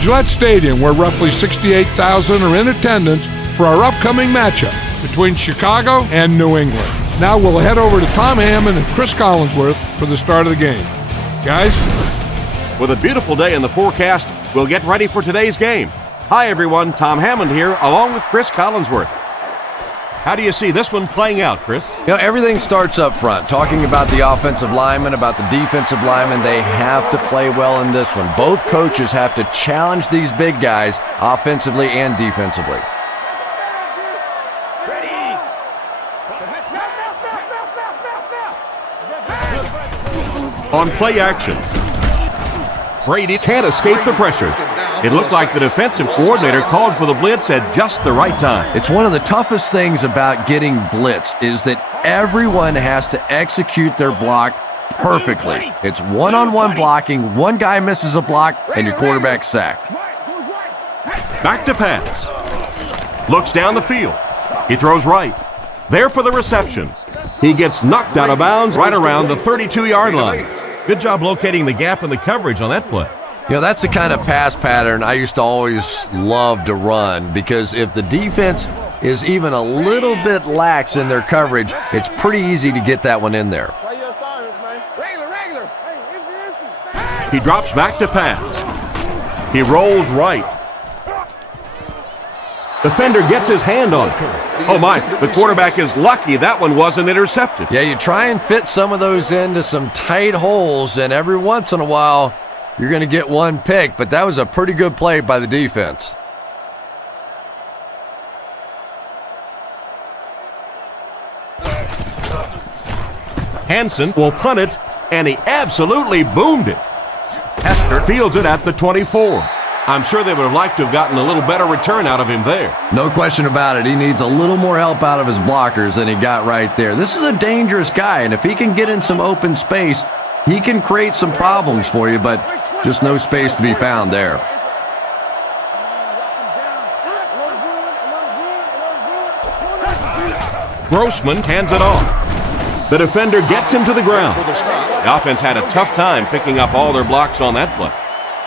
Gillette Stadium, where roughly 68,000 are in attendance for our upcoming matchup between Chicago and New England. Now we'll head over to Tom Hammond and Chris Collinsworth for the start of the game. Guys? With a beautiful day in the forecast, we'll get ready for today's game. Hi everyone, Tom Hammond here, along with Chris Collinsworth. How do you see this one playing out, Chris? You know, everything starts up front. Talking about the offensive linemen, about the defensive linemen, they have to play well in this one. Both coaches have to challenge these big guys offensively and defensively. On play action, Brady can't escape the pressure. It looked like the defensive coordinator called for the blitz at just the right time. It's one of the toughest things about getting blitzed is that everyone has to execute their block perfectly. It's one-on-one blocking, one guy misses a block, and your quarterback's sacked. Back to pass. Looks down the field. He throws right. There for the reception. He gets knocked out of bounds right around the 32-yard line. Good job locating the gap in the coverage on that play. You know, that's the kind of pass pattern I used to always love to run, because if the defense is even a little bit lax in their coverage, it's pretty easy to get that one in there. He drops back to pass. He rolls right. Defender gets his hand on it. Oh my, the quarterback is lucky that one wasn't intercepted. Yeah, you try and fit some of those into some tight holes, and every once in a while, you're going to get one pick, but that was a pretty good play by the defense. Hansen will punt it, and he absolutely boomed it. Hester fields it at the 24. I'm sure they would have liked to have gotten a little better return out of him there. No question about it. He needs a little more help out of his blockers than he got right there. This is a dangerous guy, and if he can get in some open space, he can create some problems for you, but just no space to be found there. Grossman hands it off. The defender gets him to the ground. The offense had a tough time picking up all their blocks on that play.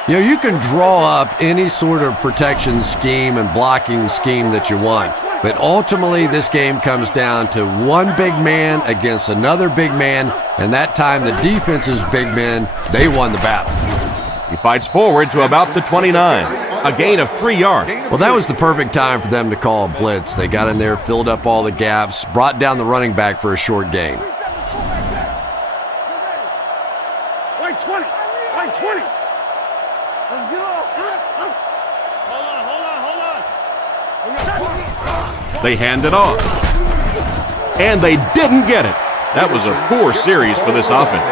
You know, you can draw up any sort of protection scheme and blocking scheme that you want, but ultimately this game comes down to one big man against another big man, and that time the defense's big men, they won the battle. He fights forward to about the 29, a gain of 3 yards. Well, that was the perfect time for them to call a blitz. They got in there, filled up all the gaps, brought down the running back for a short gain. Line 20. They hand it off. And they didn't get it. That was a poor series for this offense.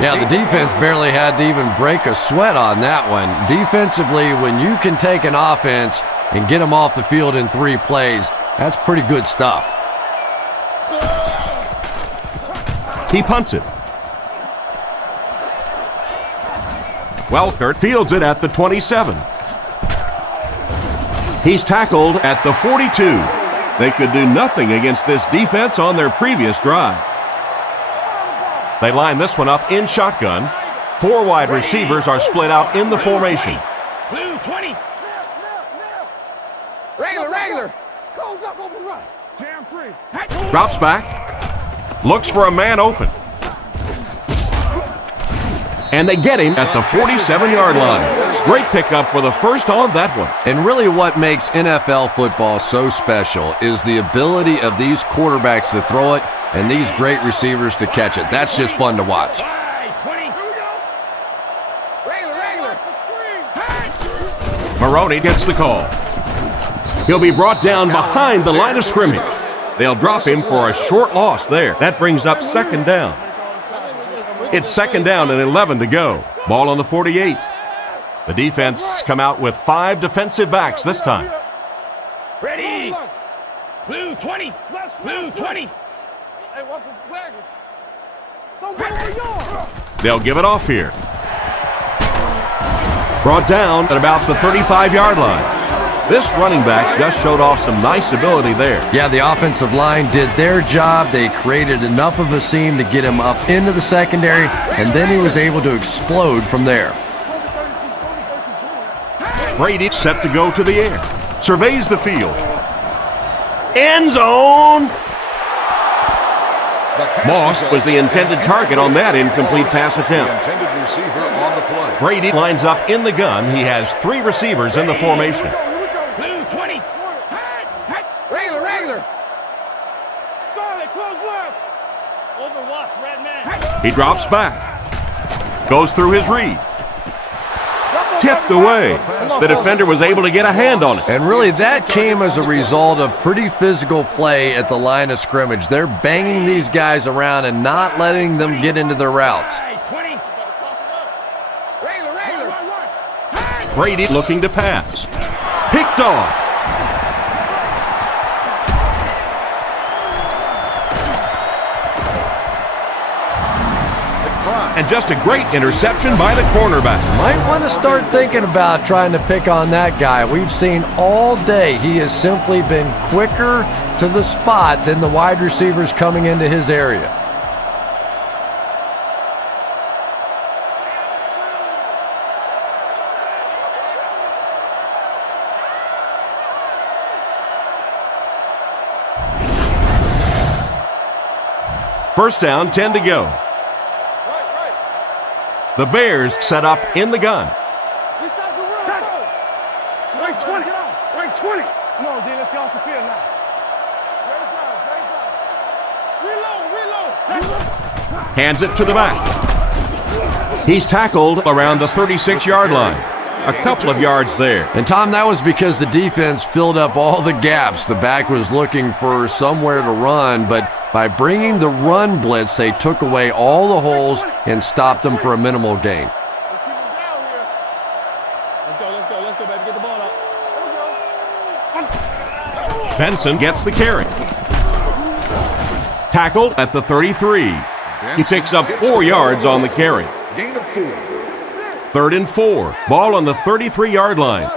Yeah, the defense barely had to even break a sweat on that one. Defensively, when you can take an offense and get them off the field in 3 plays, that's pretty good stuff. He punts it. Welkert fields it at the 27. He's tackled at the 42. They could do nothing against this defense on their previous drive. They line this one up in shotgun. 4 wide receivers are split out in the formation. Blue 20. Regular. Goes up over right. Jam free. Drops back. Looks for a man open. And they get him at the 47-yard line. Great pickup for the first on that one. And really what makes NFL football so special is the ability of these quarterbacks to throw it and these great receivers to catch it. That's just fun to watch. Maroney gets the call. He'll be brought down behind the line of scrimmage. They'll drop him for a short loss there. That brings up second down. It's second down and 11 to go. Ball on the 48. The defense come out with 5 defensive backs this time. Ready. Blue 20. Blue 20. They'll give it off here. Brought down at about the 35-yard line. This running back just showed off some nice ability there. Yeah, the offensive line did their job. They created enough of a seam to get him up into the secondary, and then he was able to explode from there. Brady set to go to the air. Surveys the field. End zone! Moss was the intended target on that incomplete pass attempt. Brady lines up in the gun. He has 3 receivers in the formation. Blue 20. Regular. Solid, close left. Overwatch, red man. He drops back. Goes through his read. Tipped away. The defender was able to get a hand on it. And really, that came as a result of pretty physical play at the line of scrimmage. They're banging these guys around and not letting them get into their routes. Brady looking to pass. Picked off. And just a great interception by the cornerback. Might want to start thinking about trying to pick on that guy. We've seen all day he has simply been quicker to the spot than the wide receivers coming into his area. First down, 10 to go. The Bears set up in the gun. We stop the run. Right 20. Right 20. Come on, D. Let's get off the field now. Reload. Hands it to the back. He's tackled around the 36-yard line. A couple of yards there. And Tom, that was because the defense filled up all the gaps. The back was looking for somewhere to run, but by bringing the run blitz, they took away all the holes and stopped them for a minimal gain. Let's go, baby. Get the ball out. Benson gets the carry. Tackled at the 33. He picks up 4 yards on the carry. Gain of 4. 3rd and 4. Ball on the 33-yard line.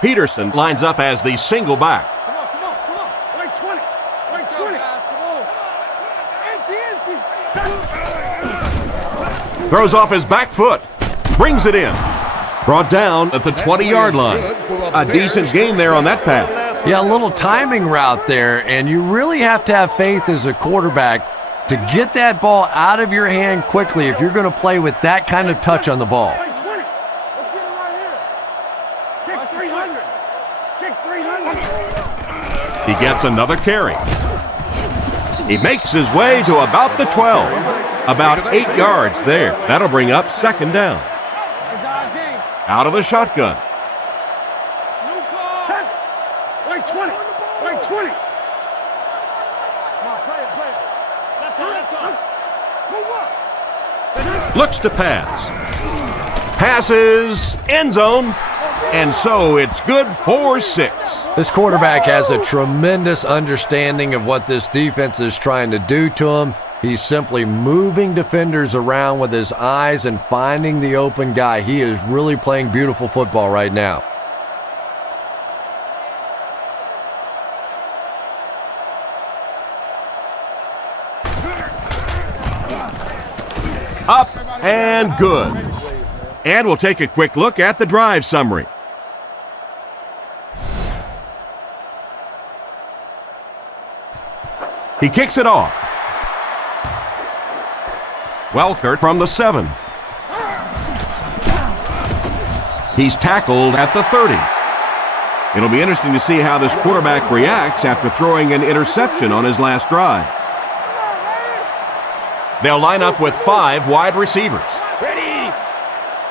Peterson lines up as the single back. Come on. Right 20. Right 20. Empty. Throws off his back foot. Brings it in. Brought down at the 20-yard line. A decent gain there on that pass. Yeah, a little timing route there, and you really have to have faith as a quarterback to get that ball out of your hand quickly if you're going to play with that kind of touch on the ball. Right 20. Let's get it right here. Kick 300. Kick 300. He gets another carry. He makes his way to about the 12. About 8 yards there. That'll bring up 2nd down. Out of the shotgun. Right 20. Right 20. Come on, play it. Let's go. Move up. Looks to pass. Passes. End zone. And so it's good for 6. This quarterback has a tremendous understanding of what this defense is trying to do to him. He's simply moving defenders around with his eyes and finding the open guy. He is really playing beautiful football right now. Up and good. And we'll take a quick look at the drive summary. He kicks it off. Welker from the 7. He's tackled at the 30. It'll be interesting to see how this quarterback reacts after throwing an interception on his last drive. They'll line up with 5 wide receivers. Ready.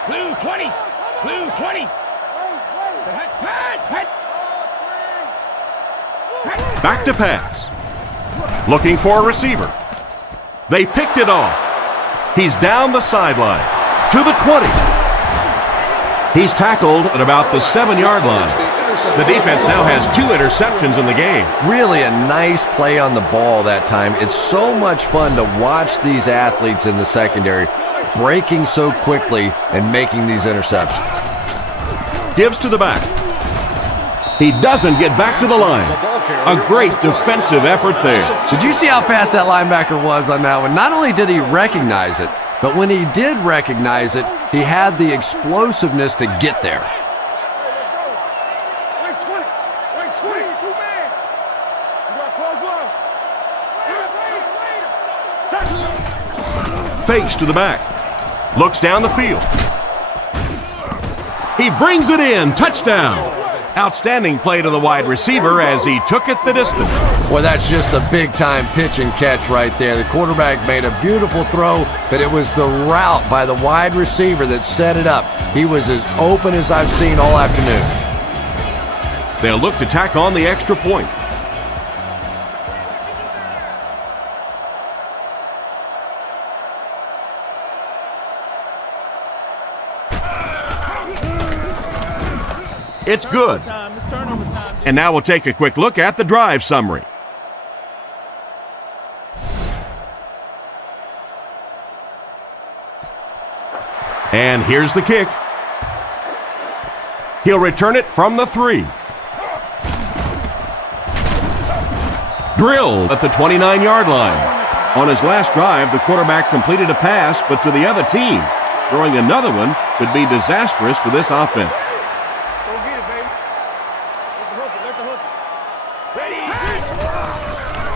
Blue 20. Blue 20. Back to pass. Looking for a receiver. They picked it off. He's down the sideline to the 20. He's tackled at about the 7-yard line. The defense now has 2 interceptions in the game. Really a nice play on the ball that time. It's so much fun to watch these athletes in the secondary breaking so quickly and making these interceptions. Gives to the back. He doesn't get back to the line. A great defensive effort there. Did you see how fast that linebacker was on that one? Not only did he recognize it, but when he did recognize it, he had the explosiveness to get there. fakes to the back. Looks down the field. He brings it in. Touchdown. Outstanding play to the wide receiver as he took it the distance. Well, that's just a big-time pitch and catch right there. The quarterback made a beautiful throw, but it was the route by the wide receiver that set it up. He was as open as I've seen all afternoon. They'll look to tack on the extra point. It's good. And now we'll take a quick look at the drive summary. And here's the kick. He'll return it from the 3. Drilled at the 29-yard line. On his last drive, the quarterback completed a pass, but to the other team. Throwing another one could be disastrous to this offense.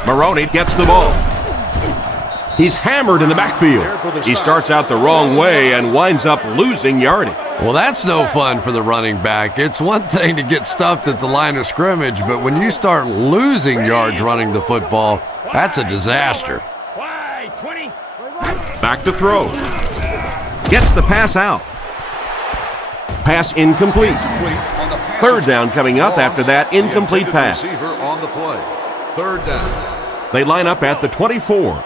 Maroney gets the ball. He's hammered in the backfield. He starts out the wrong way and winds up losing yardage. Well, that's no fun for the running back. It's one thing to get stuffed at the line of scrimmage, but when you start losing yards running the football, that's a disaster. Back to throw. Gets the pass out. Pass incomplete. Third down coming up after that incomplete pass. On the play. Third down. They line up at the 24.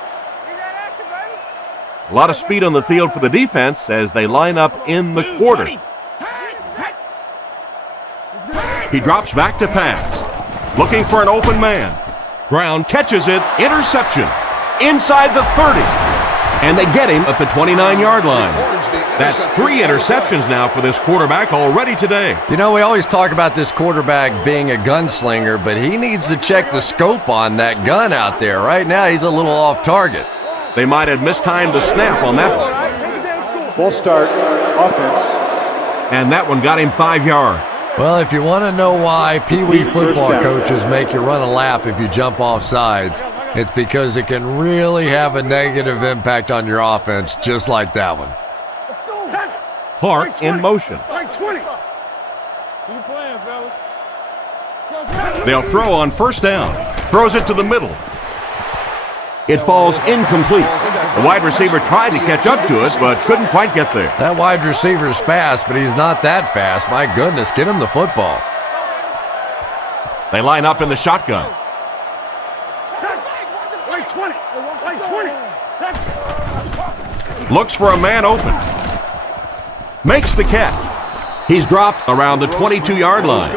A lot of speed on the field for the defense as they line up in the quarter. He drops back to pass. Looking for an open man. Brown catches it. Interception. Inside the 30. And they get him at the 29-yard line. That's 3 interceptions now for this quarterback already today. You know, we always talk about this quarterback being a gunslinger, but he needs to check the scope on that gun out there. Right now, he's a little off target. They might have mistimed the snap on that one. Full start, offense. And that one got him 5 yards. Well, if you want to know why Pee Wee football coaches make you run a lap if you jump off sides, it's because it can really have a negative impact on your offense, just like that one. Clark in motion. They'll throw on first down. Throws it to the middle. It falls incomplete. The wide receiver tried to catch up to it, but couldn't quite get there. That wide receiver's fast, but he's not that fast. My goodness, get him the football. They line up in the shotgun. Looks for a man open. Makes the catch. He's dropped around the 22-yard line.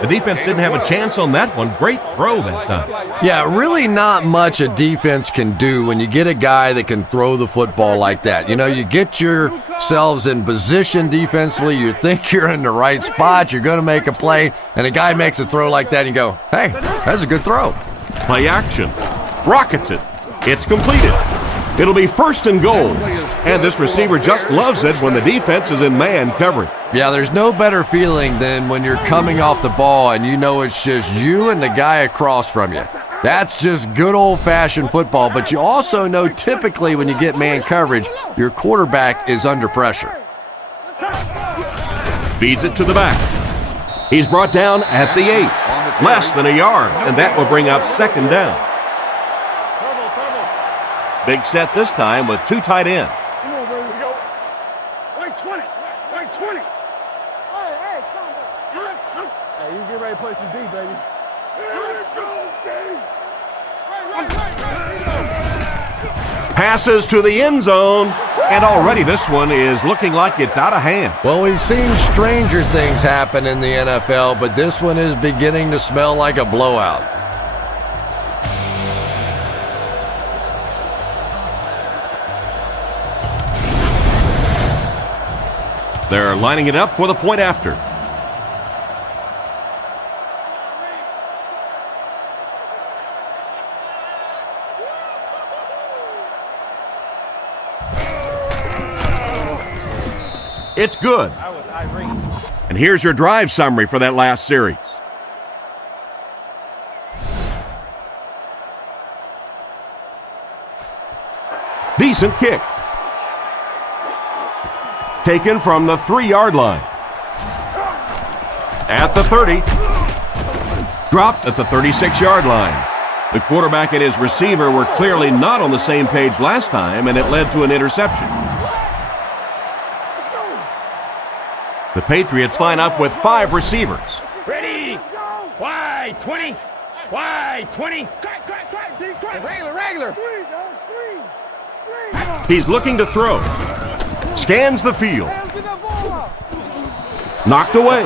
The defense didn't have a chance on that one. Great throw that time. Yeah, really not much a defense can do when you get a guy that can throw the football like that. You know, you get yourselves in position defensively, you think you're in the right spot, you're going to make a play, and a guy makes a throw like that, and you go, hey, that's a good throw. Play action. Rockets it. It's completed. It'll be first and goal. And this receiver just loves it when the defense is in man coverage. Yeah, there's no better feeling than when you're coming off the ball and you know it's just you and the guy across from you. That's just good old-fashioned football, but you also know typically when you get man coverage, your quarterback is under pressure. Feeds it to the back. He's brought down at the 8. Less than a yard, and that will bring up second down. Big set this time with 2 tight ends. Come on, baby. Go. Right 20. Right 20. Hey, come on. Hey, you get ready to play some D, baby. Here we go, D. Right. Passes to the end zone, and already this one is looking like it's out of hand. Well, we've seen stranger things happen in the NFL, but this one is beginning to smell like a blowout. They're lining it up for the point after. It's good. And here's your drive summary for that last series. Decent kick. Taken from the 3-yard line. At the 30. Dropped at the 36-yard line. The quarterback and his receiver were clearly not on the same page last time, and it led to an interception. The Patriots line up with 5 receivers. Ready. Wide 20. Wide 20. Regular. He's looking to throw. Scans the field. Knocked away.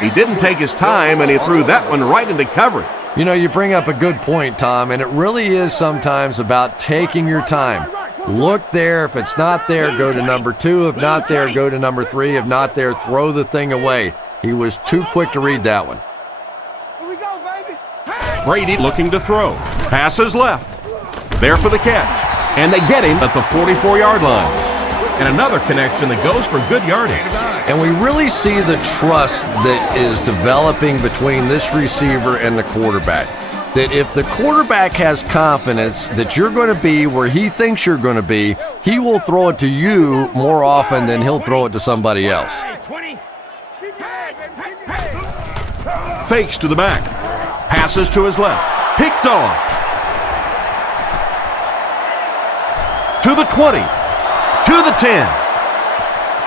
He didn't take his time, and he threw that one right into coverage. You know, you bring up a good point, Tom, and it really is sometimes about taking your time. Look there. If it's not there, go to number 2. If not there, go to number 3. If not there, throw the thing away. He was too quick to read that one. Brady looking to throw. Passes left. There for the catch. And they get him at the 44-yard line. And another connection that goes for good yardage. And we really see the trust that is developing between this receiver and the quarterback. That if the quarterback has confidence that you're going to be where he thinks you're going to be, he will throw it to you more often than he'll throw it to somebody else. Fakes to the back. Passes to his left. Picked off. To the 20. To the 10.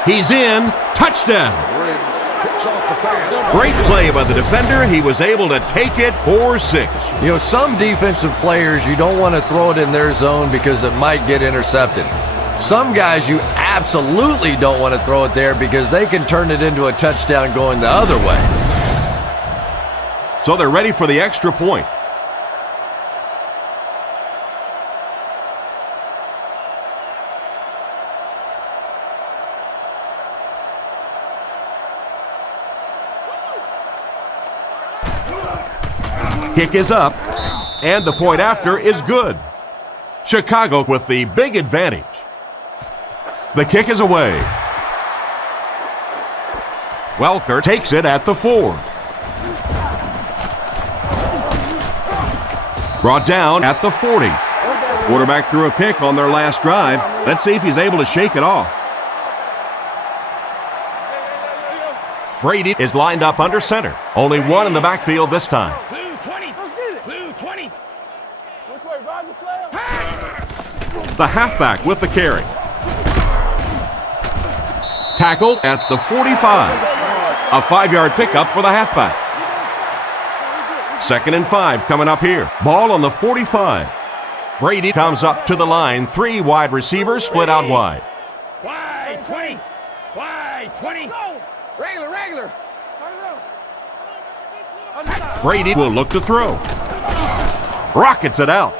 He's in. Touchdown. Great play by the defender. He was able to take it for 6. You know, some defensive players, you don't want to throw it in their zone because it might get intercepted. Some guys, you absolutely don't want to throw it there because they can turn it into a touchdown going the other way. So they're ready for the extra point. Kick is up, and the point after is good. Chicago with the big advantage. The kick is away. Welker takes it at the 4. Brought down at the 40. Quarterback threw a pick on their last drive. Let's see if he's able to shake it off. Brady is lined up under center. Only one in the backfield this time. The halfback with the carry. Tackled at the 45. A 5-yard pickup for the halfback. 2nd and 5 coming up here. Ball on the 45. Brady comes up to the line. 3 wide receivers split out wide. Wide 20. Wide 20. Regular. Brady will look to throw. Rockets it out.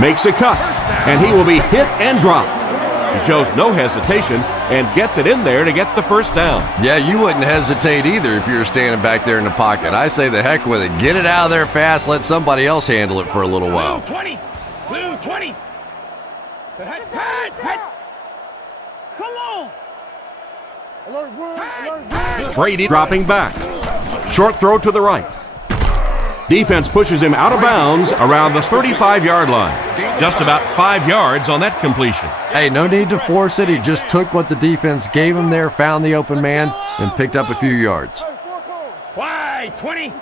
Makes a cut, and he will be hit and dropped. He shows no hesitation and gets it in there to get the first down. Yeah, you wouldn't hesitate either if you were standing back there in the pocket. I say the heck with it. Get it out of there fast. Let somebody else handle it for a little while. Blue 20. Blue 20. Come on. Brady dropping back. Short throw to the right. Defense pushes him out of bounds around the 35-yard line. Just about 5 yards on that completion. Hey, no need to force it. He just took what the defense gave him there, found the open man, and picked up a few yards. Wide 20.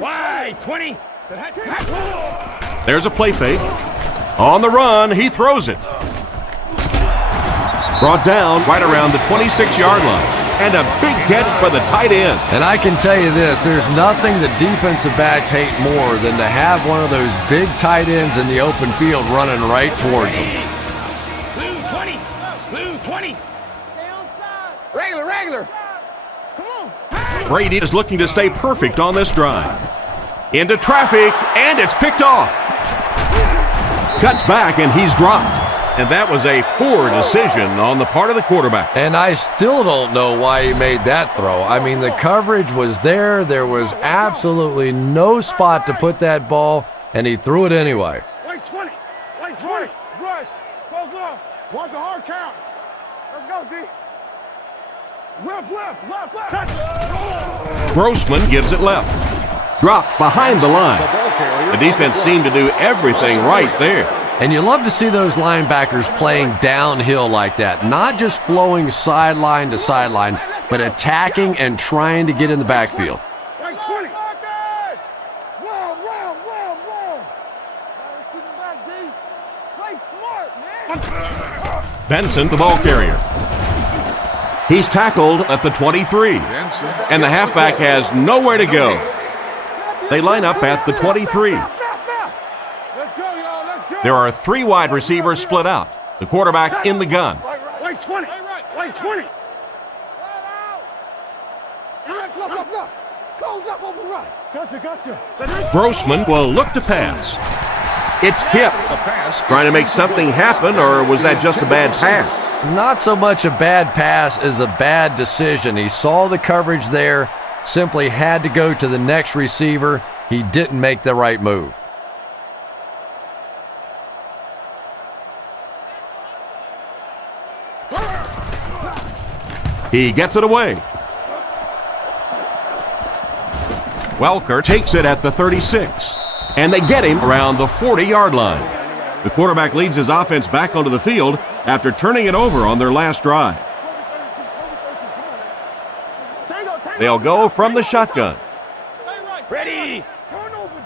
Wide 20. There's a play fake. On the run, he throws it. Brought down right around the 26-yard line. And a big catch by the tight end. And I can tell you this, there's nothing that defensive backs hate more than to have one of those big tight ends in the open field running right towards them. Blue 20. Blue 20. Regular. Come on. Brady is looking to stay perfect on this drive. Into traffic, and it's picked off. Cuts back, and he's dropped. And that was a poor decision on the part of the quarterback. And I still don't know why he made that throw. I mean, the coverage was there. There was absolutely no spot to put that ball, and he threw it anyway. Wait 20. Rush. Close off. Watch a hard count. Let's go, D. Left. Touch. Grossman gives it left. Dropped behind the line. The defense seemed to do everything right there. And you love to see those linebackers playing downhill like that, not just flowing sideline to sideline, but attacking and trying to get in the backfield. Right 20. Play smart, man. Benson, the ball carrier. He's tackled at the 23, and the halfback has nowhere to go. They line up at the 23. Let's go, y'all. Let's go. There are 3 wide receivers split out. The quarterback in the gun. Right 20. Right 20. Left. Close left over right. Gotcha. Grossman will look to pass. It's tipped. Trying to make something happen, or was that just a bad pass? Not so much a bad pass as a bad decision. He saw the coverage there, simply had to go to the next receiver. He didn't make the right move. He gets it away. Welker takes it at the 36, and they get him around the 40-yard line. The quarterback leads his offense back onto the field after turning it over on their last drive. They'll go from the shotgun. Ready.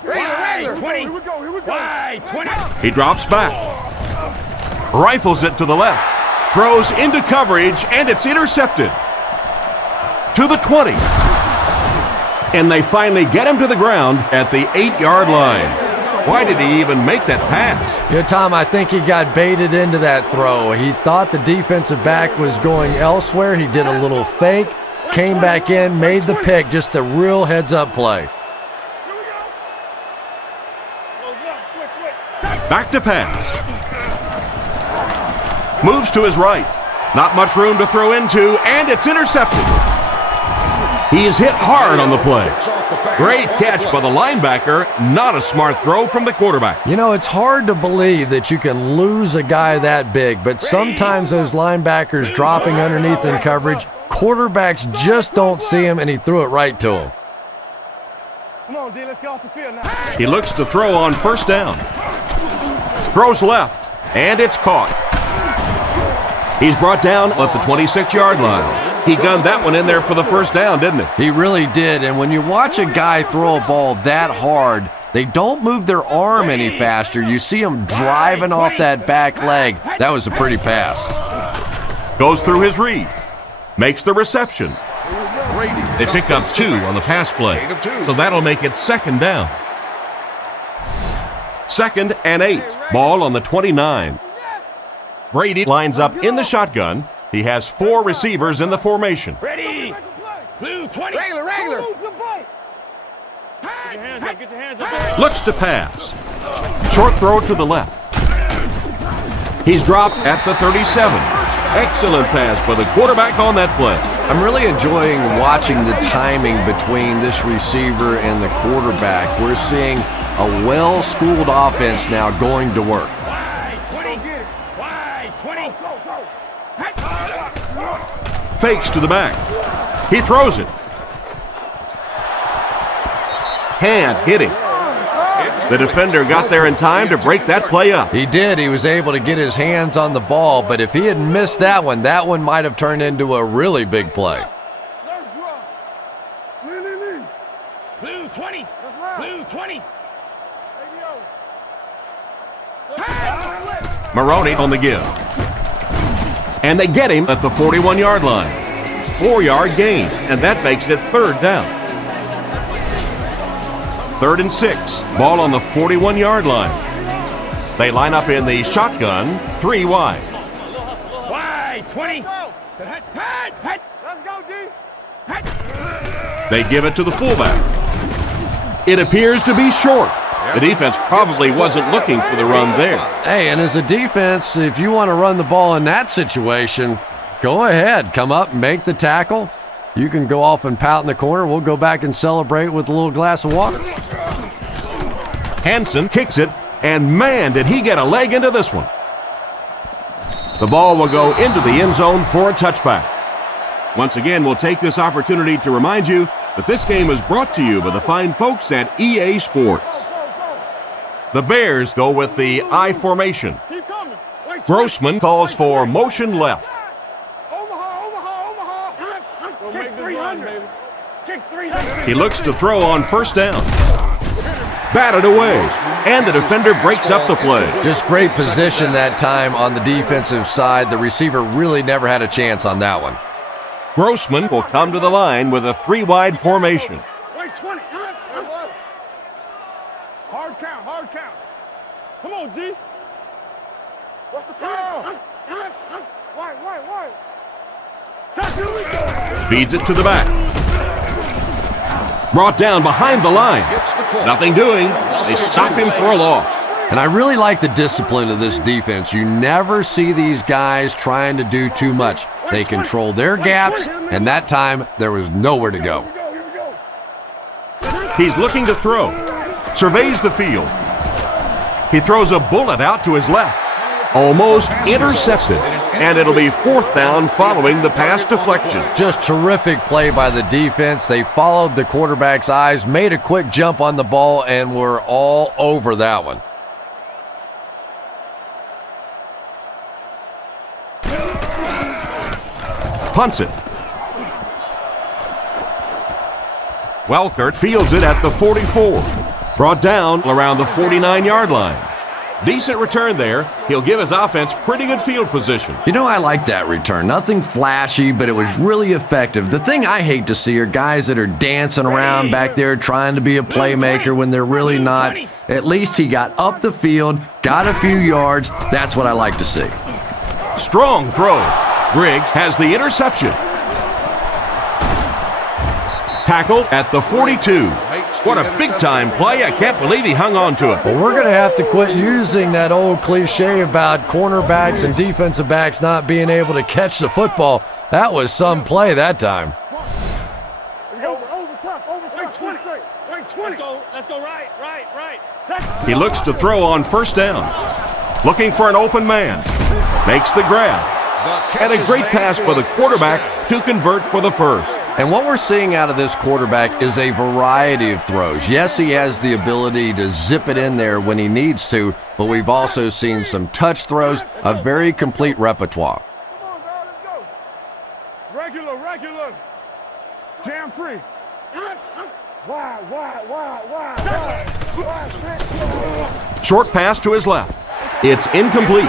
Wide 20. Wide 20. He drops back, rifles it to the left, throws into coverage, and it's intercepted. To the 20. And they finally get him to the ground at the 8-yard line. Why did he even make that pass? Yeah, Tom, I think he got baited into that throw. He thought the defensive back was going elsewhere. He did a little fake, came back in, made the pick, just a real heads-up play. Back to pass. Moves to his right. Not much room to throw into, and it's intercepted. He is hit hard on the play. Great catch by the linebacker. Not a smart throw from the quarterback. You know, it's hard to believe that you can lose a guy that big, but sometimes those linebackers dropping underneath in coverage, quarterbacks just don't see him, and he threw it right to him. Come on, D, let's get off the field now. He looks to throw on first down. Throws left, and it's caught. He's brought down at the 26-yard line. He gunned that one in there for the first down, didn't he? He really did, and when you watch a guy throw a ball that hard, they don't move their arm any faster. You see him driving off that back leg. That was a pretty pass. Goes through his read. Makes the reception. They pick up 2 on the pass play, so that'll make it second down. 2nd and 8. Ball on the 29. Brady lines up in the shotgun. He has 4 receivers in the formation. Ready. Blue 20. Regular. Looks to pass. Short throw to the left. He's dropped at the 37. Excellent pass by the quarterback on that play. I'm really enjoying watching the timing between this receiver and the quarterback. We're seeing a well-schooled offense now going to work. Fakes to the back. He throws it. Hand hitting. The defender got there in time to break that play up. He did. He was able to get his hands on the ball, but if he had missed that one might have turned into a really big play. Blue 20. Blue 20. Maroney on the give. And they get him at the 41-yard line. 4-yard gain, and that makes it third down. 3rd and 6. Ball on the 41-yard line. They line up in the shotgun, 3 wide. Wide 20. Let's go, D. They give it to the fullback. It appears to be short. The defense probably wasn't looking for the run there. Hey, and as a defense, if you want to run the ball in that situation, go ahead. Come up and make the tackle. You can go off and pout in the corner. We'll go back and celebrate with a little glass of water. Hansen kicks it, and man, did he get a leg into this one. The ball will go into the end zone for a touchback. Once again, we'll take this opportunity to remind you that this game is brought to you by the fine folks at EA Sports. The Bears go with the I formation. Keep coming. Grossman calls for motion left. Omaha. Kick 300, baby. Kick 300. He looks to throw on first down. Batted away, and the defender breaks up the play. Just great position that time on the defensive side. The receiver really never had a chance on that one. Grossman will come to the line with a 3-wide formation. Wait, 20. Hard count. Come on, G. What's the call? Wait. Feeds it to the back. Brought down behind the line. Nothing doing. They stop him for a loss. And I really like the discipline of this defense. You never see these guys trying to do too much. They control their gaps, and that time there was nowhere to go. He's looking to throw. Surveys the field. He throws a bullet out to his left. Almost intercepted. And it'll be fourth down following the pass deflection. Just terrific play by the defense. They followed the quarterback's eyes, made a quick jump on the ball, and were all over that one. Punts it. Welkert fields it at the 44. Brought down around the 49-yard line. Decent return there. He'll give his offense pretty good field position. You know, I like that return. Nothing flashy, but it was really effective. The thing I hate to see are guys that are dancing around back there trying to be a playmaker when they're really not. At least he got up the field, got a few yards. That's what I like to see. Strong throw. Briggs has the interception. Tackled at the 42. What a big-time play. I can't believe he hung on to it. Well, we're going to have to quit using that old cliche about cornerbacks and defensive backs not being able to catch the football. That was some play that time. Over top. Wait, 20. Let's go right. He looks to throw on first down. Looking for an open man. Makes the grab. And a great pass by the quarterback to convert for the first. And what we're seeing out of this quarterback is a variety of throws. Yes, he has the ability to zip it in there when he needs to, but we've also seen some touch throws, a very complete repertoire. Come on, guys, let's go. Regular. Jam free. Wide. Short pass to his left. It's incomplete.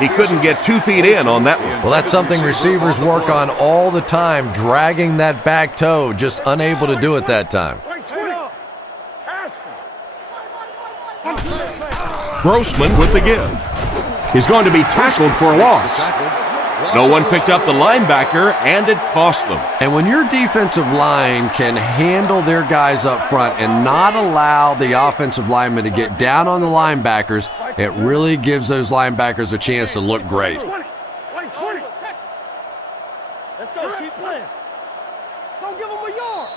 He couldn't get 2 feet in on that one. Well, that's something receivers work on all the time, dragging that back toe, just unable to do it that time. Wait, 20. Grossman with the give. He's going to be tackled for a loss. No one picked up the linebacker, and it cost them. And when your defensive line can handle their guys up front and not allow the offensive linemen to get down on the linebackers, it really gives those linebackers a chance to look great. Wait, 20. Let's go. Keep playing. Don't give him a yard.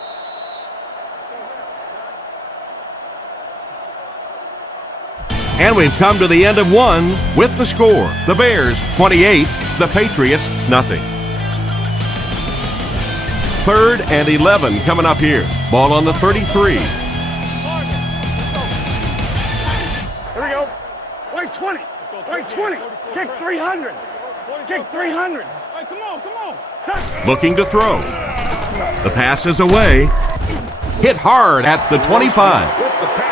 And we've come to the end of one with the score. The Bears 28, the Patriots nothing. 3rd and 11 coming up here. Ball on the 33. Here we go. Wait, 20. Kick 300. Hey, come on. Looking to throw. The pass is away. Hit hard at the 25.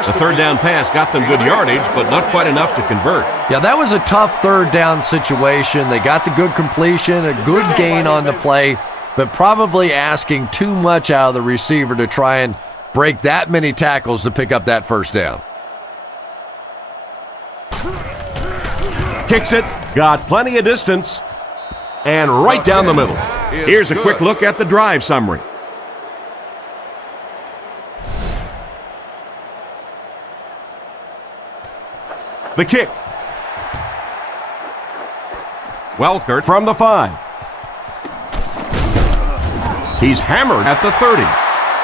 The 3rd down pass got them good yardage, but not quite enough to convert. Yeah, that was a tough 3rd down situation. They got the good completion, a good gain on the play, but probably asking too much out of the receiver to try and break that many tackles to pick up that 1st down. Kicks it, got plenty of distance, and right down the middle. Here's a quick look at the drive summary. The kick. Welkert from the 5. He's hammered at the 30.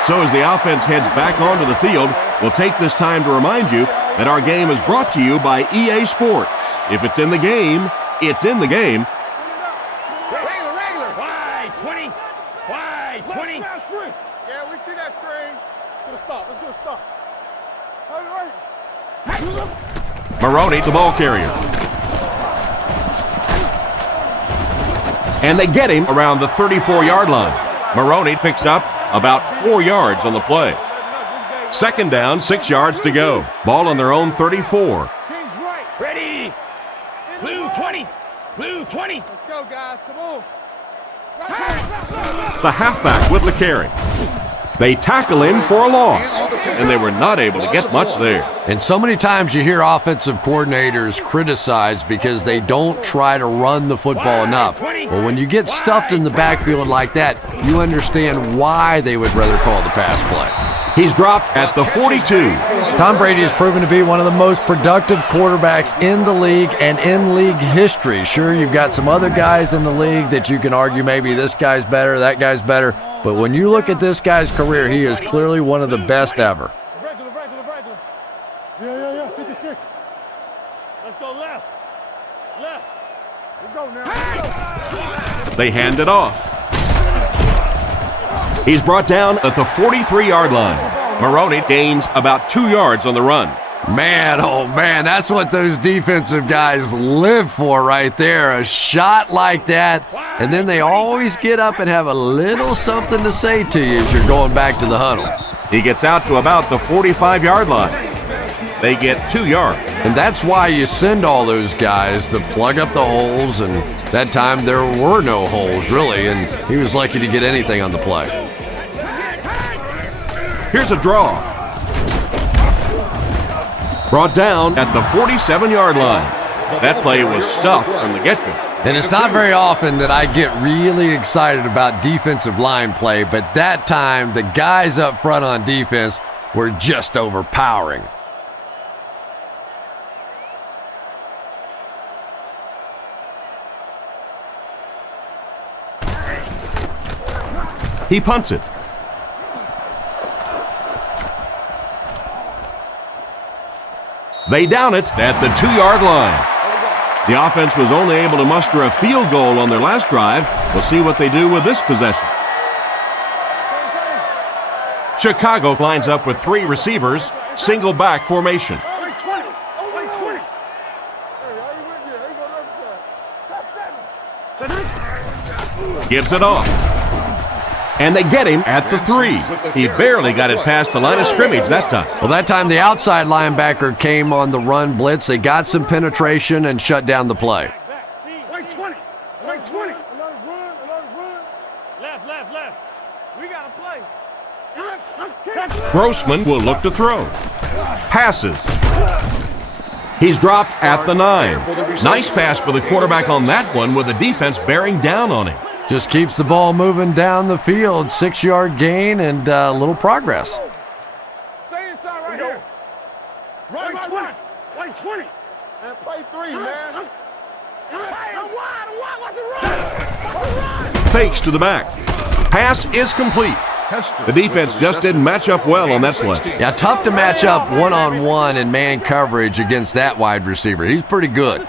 So as the offense heads back onto the field, we'll take this time to remind you that our game is brought to you by EA Sports. If it's in the game, it's in the game. Regular. Wide 20. Yeah, we see that screen. Let's get a stop. Hey, right. Maroney, the ball carrier. And they get him around the 34-yard line. Maroney picks up about 4 yards on the play. Second down, 6 yards to go. Ball on their own 34. Ready. Blue 20. Blue 20. Let's go, guys. Come on. The halfback with the carry. They tackle him for a loss, and they were not able to get much there. And so many times you hear offensive coordinators criticized because they don't try to run the football enough. Well, when you get stuffed in the backfield like that, you understand why they would rather call the pass play. He's dropped at the 42. Tom Brady has proven to be one of the most productive quarterbacks in the league and in league history. Sure, you've got some other guys in the league that you can argue maybe this guy's better, that guy's better. But when you look at this guy's career, he is clearly one of the best ever. Regular. Yeah. 56. Let's go left. Left. Let's go now. They hand it off. He's brought down at the 43-yard line. Maroney gains about 2 yards on the run. Man, oh man, that's what those defensive guys live for right there. A shot like that, and then they always get up and have a little something to say to you as you're going back to the huddle. He gets out to about the 45-yard line. They get 2 yards. And that's why you send all those guys to plug up the holes, and that time there were no holes, really, and he was lucky to get anything on the play. Here's a draw. Brought down at the 47-yard line. That play was stuffed from the get-go. And it's not very often that I get really excited about defensive line play, but that time the guys up front on defense were just overpowering. He punts it. They down it at the 2-yard line. The offense was only able to muster a field goal on their last drive. We'll see what they do with this possession. Chicago lines up with 3 receivers, single back formation. Gives it off. And they get him at the 3. He barely got it past the line of scrimmage that time. Well, that time the outside linebacker came on the run blitz. They got some penetration and shut down the play. Wait 20. Wait 20. Left. We got to play. Grossman will look to throw. Passes. He's dropped at the 9. Nice pass for the quarterback on that one with the defense bearing down on him. Just keeps the ball moving down the field. 6-yard gain and a little progress. Stay inside right here. Run. Wait 20. And play 3, man. I'm wide. Fakes to the back. Pass is complete. The defense just didn't match up well on that play. Yeah, tough to match up one-on-one in man coverage against that wide receiver. He's pretty good.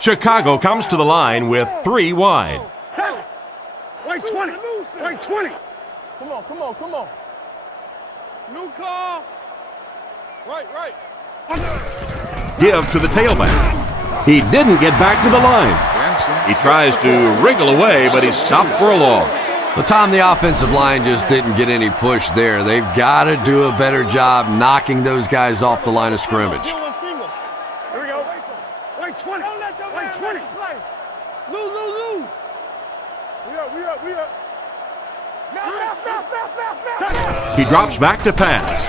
Chicago comes to the line with 3 wide. Wait 20. Wait 20. Come on. New call. Right. Give to the tailback. He didn't get back to the line. He tries to wriggle away, but he's stopped for a loss. Well, Tom, the offensive line just didn't get any push there. They've got to do a better job knocking those guys off the line of scrimmage. Here we go. Wait 20. Wait 20. Lou. We up. Now. He drops back to pass.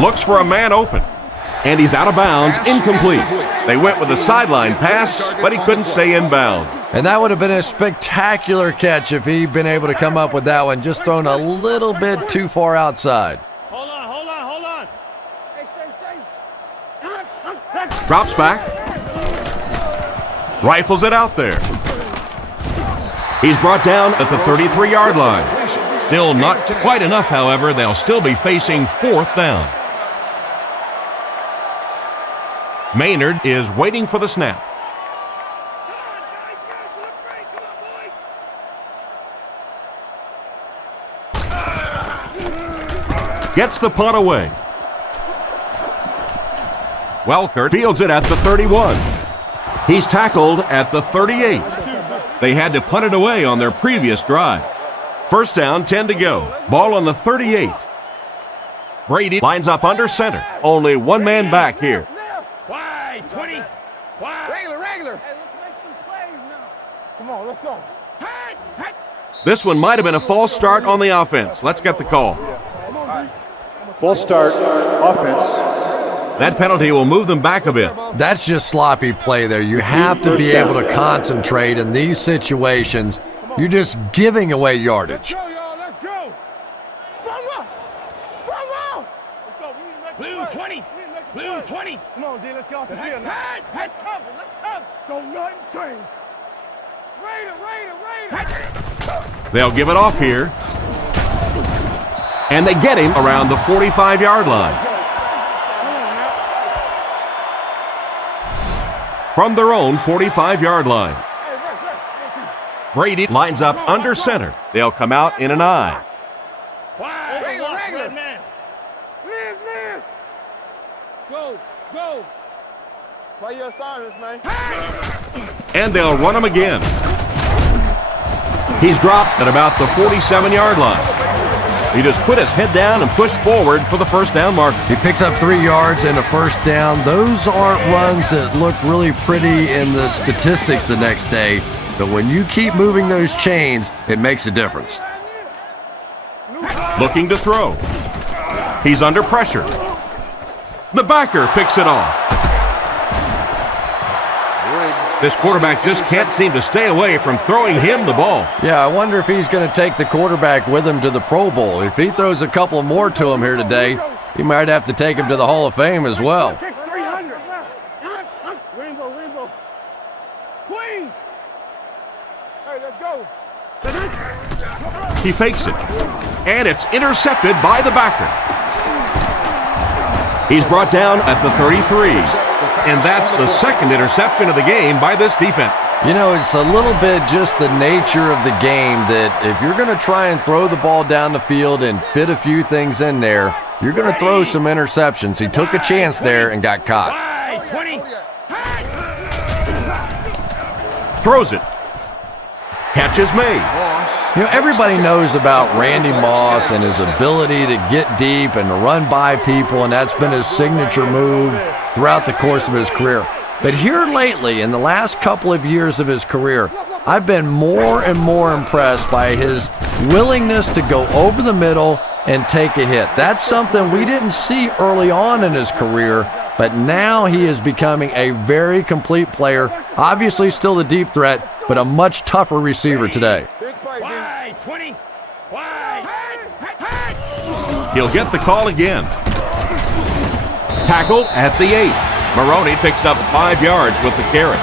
Looks for a man open. And he's out of bounds, incomplete. They went with a sideline pass, but he couldn't stay in bounds. And that would have been a spectacular catch if he'd been able to come up with that one, just thrown a little bit too far outside. Hold on. Drops back. Rifles it out there. He's brought down at the 33-yard line. Still not quite enough, however. They'll still be facing 4th down. Maynard is waiting for the snap. Gets the punt away. Welker fields it at the 31. He's tackled at the 38. They had to punt it away on their previous drive. First down, 10 to go. Ball on the 38. Brady lines up under center. Only one man back here. Wide, 20. Wide. Regular. Hey, let's make some plays now. Come on, let's go. This one might have been a false start on the offense. Let's get the call. Full start, offense. That penalty will move them back a bit. That's just sloppy play there. You have to be able to concentrate in these situations. You're just giving away yardage. Let's go, y'all. Let's go. Front row. Let's go. Blue 20. Blue 20. Come on, D. Let's get off the field now. Let's cover. Don't nothing change. Raider. They'll give it off here. And they get him around the 45-yard line. From their own 45-yard line. Brady lines up under center. They'll come out in an I. Wide. Regular. Man. Liz. Go. Play your assignments, man. And they'll run him again. He's dropped at about the 47-yard line. He just put his head down and pushed forward for the first down marker. He picks up 3 yards and a first down. Those aren't runs that look really pretty in the statistics the next day, but when you keep moving those chains, it makes a difference. Looking to throw. He's under pressure. The backer picks it off. This quarterback just can't seem to stay away from throwing him the ball. Yeah, I wonder if he's going to take the quarterback with him to the Pro Bowl. If he throws a couple more to him here today, he might have to take him to the Hall of Fame as well. Kick 300. Rainbow. Queen. Hey, let's go. He fakes it. And it's intercepted by the backer. He's brought down at the 33. And that's the second interception of the game by this defense. You know, it's a little bit just the nature of the game that if you're going to try and throw the ball down the field and fit a few things in there, you're going to throw some interceptions. He took a chance there and got caught. Wide, 20. Throws it. Catch is made. You know, everybody knows about Randy Moss and his ability to get deep and to run by people, and that's been his signature move throughout the course of his career. But here lately, in the last couple of years of his career, I've been more and more impressed by his willingness to go over the middle and take a hit. That's something we didn't see early on in his career, but now he is becoming a very complete player. Obviously still the deep threat, but a much tougher receiver today. Wide, 20. Wide. He'll get the call again. Tackled at the 8. Maroney picks up 5 yards with the carry.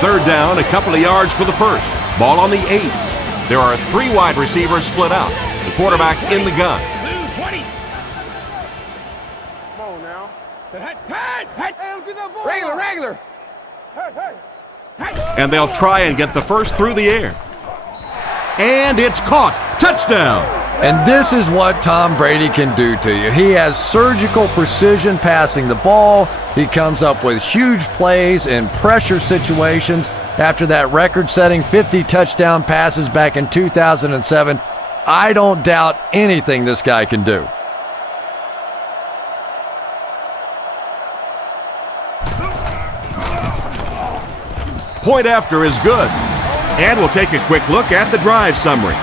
Third down, a couple of yards for the first. Ball on the 8. There are 3 wide receivers split out. The quarterback in the gun. Blue 20. Come on now. Hey, don't do that ball. regular. Hey. And they'll try and get the first through the air. And it's caught. Touchdown. And this is what Tom Brady can do to you. He has surgical precision passing the ball. He comes up with huge plays in pressure situations. After that record-setting 50 touchdown passes back in 2007, I don't doubt anything this guy can do. Point after is good. And we'll take a quick look at the drive summary.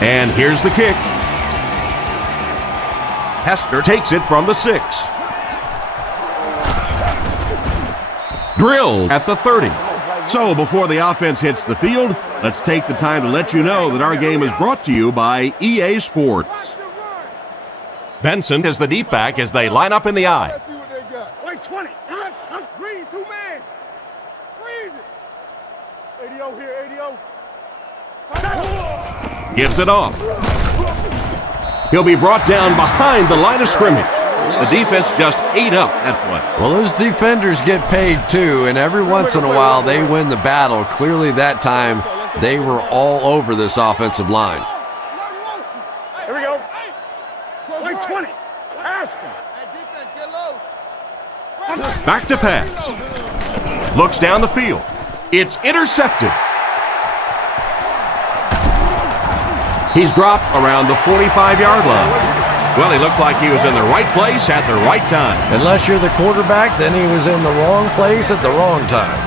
And here's the kick. Hester takes it from the 6. Drilled at the 30. So before the offense hits the field, let's take the time to let you know that our game is brought to you by EA Sports. Benson is the deep back as they line up in the I. Let's see what they got. Wait, 20. Green, 2 man. Freeze it. ADO here, ADO. Gives it off. He'll be brought down behind the line of scrimmage. The defense just ate up that play. Well, those defenders get paid too, and every once in a while they win the battle. Clearly that time They were all over this offensive line. Here we go. Wait, 20. Ask him. Back to pass. Looks down the field. It's intercepted. He's dropped around the 45-yard line. Well, he looked like he was in the right place at the right time. Unless you're the quarterback, then he was in the wrong place at the wrong time.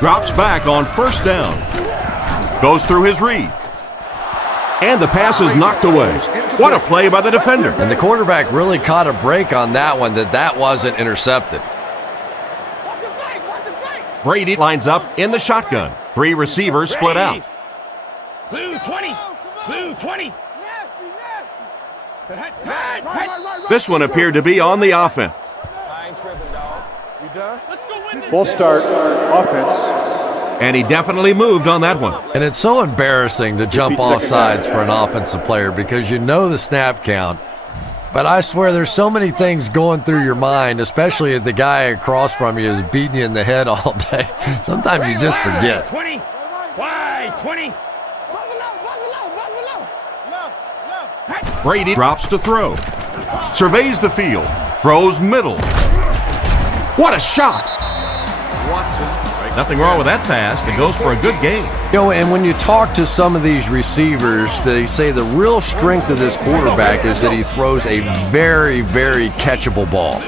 Drops back on first down. Goes through his read. And the pass is knocked away. What a play by the defender. And the quarterback really caught a break on that one, that wasn't intercepted. Brady lines up in the shotgun. 3 receivers split out. Blue 20. Blue 20. This one appeared to be on the offense. Full start, offense. And he definitely moved on that one. And it's so embarrassing to jump Repeat off second sides down. for an offensive player because you know the snap count. But I swear there's so many things going through your mind, especially if the guy across from you is beating you in the head all day. Sometimes you just forget. 20. Wide 20. Brady drops to throw. Surveys the field. Throws middle. What a shot! Watson. Nothing wrong with that pass. It goes for a good gain. You know, and when you talk to some of these receivers, they say the real strength of this quarterback is that he throws a very, very catchable ball.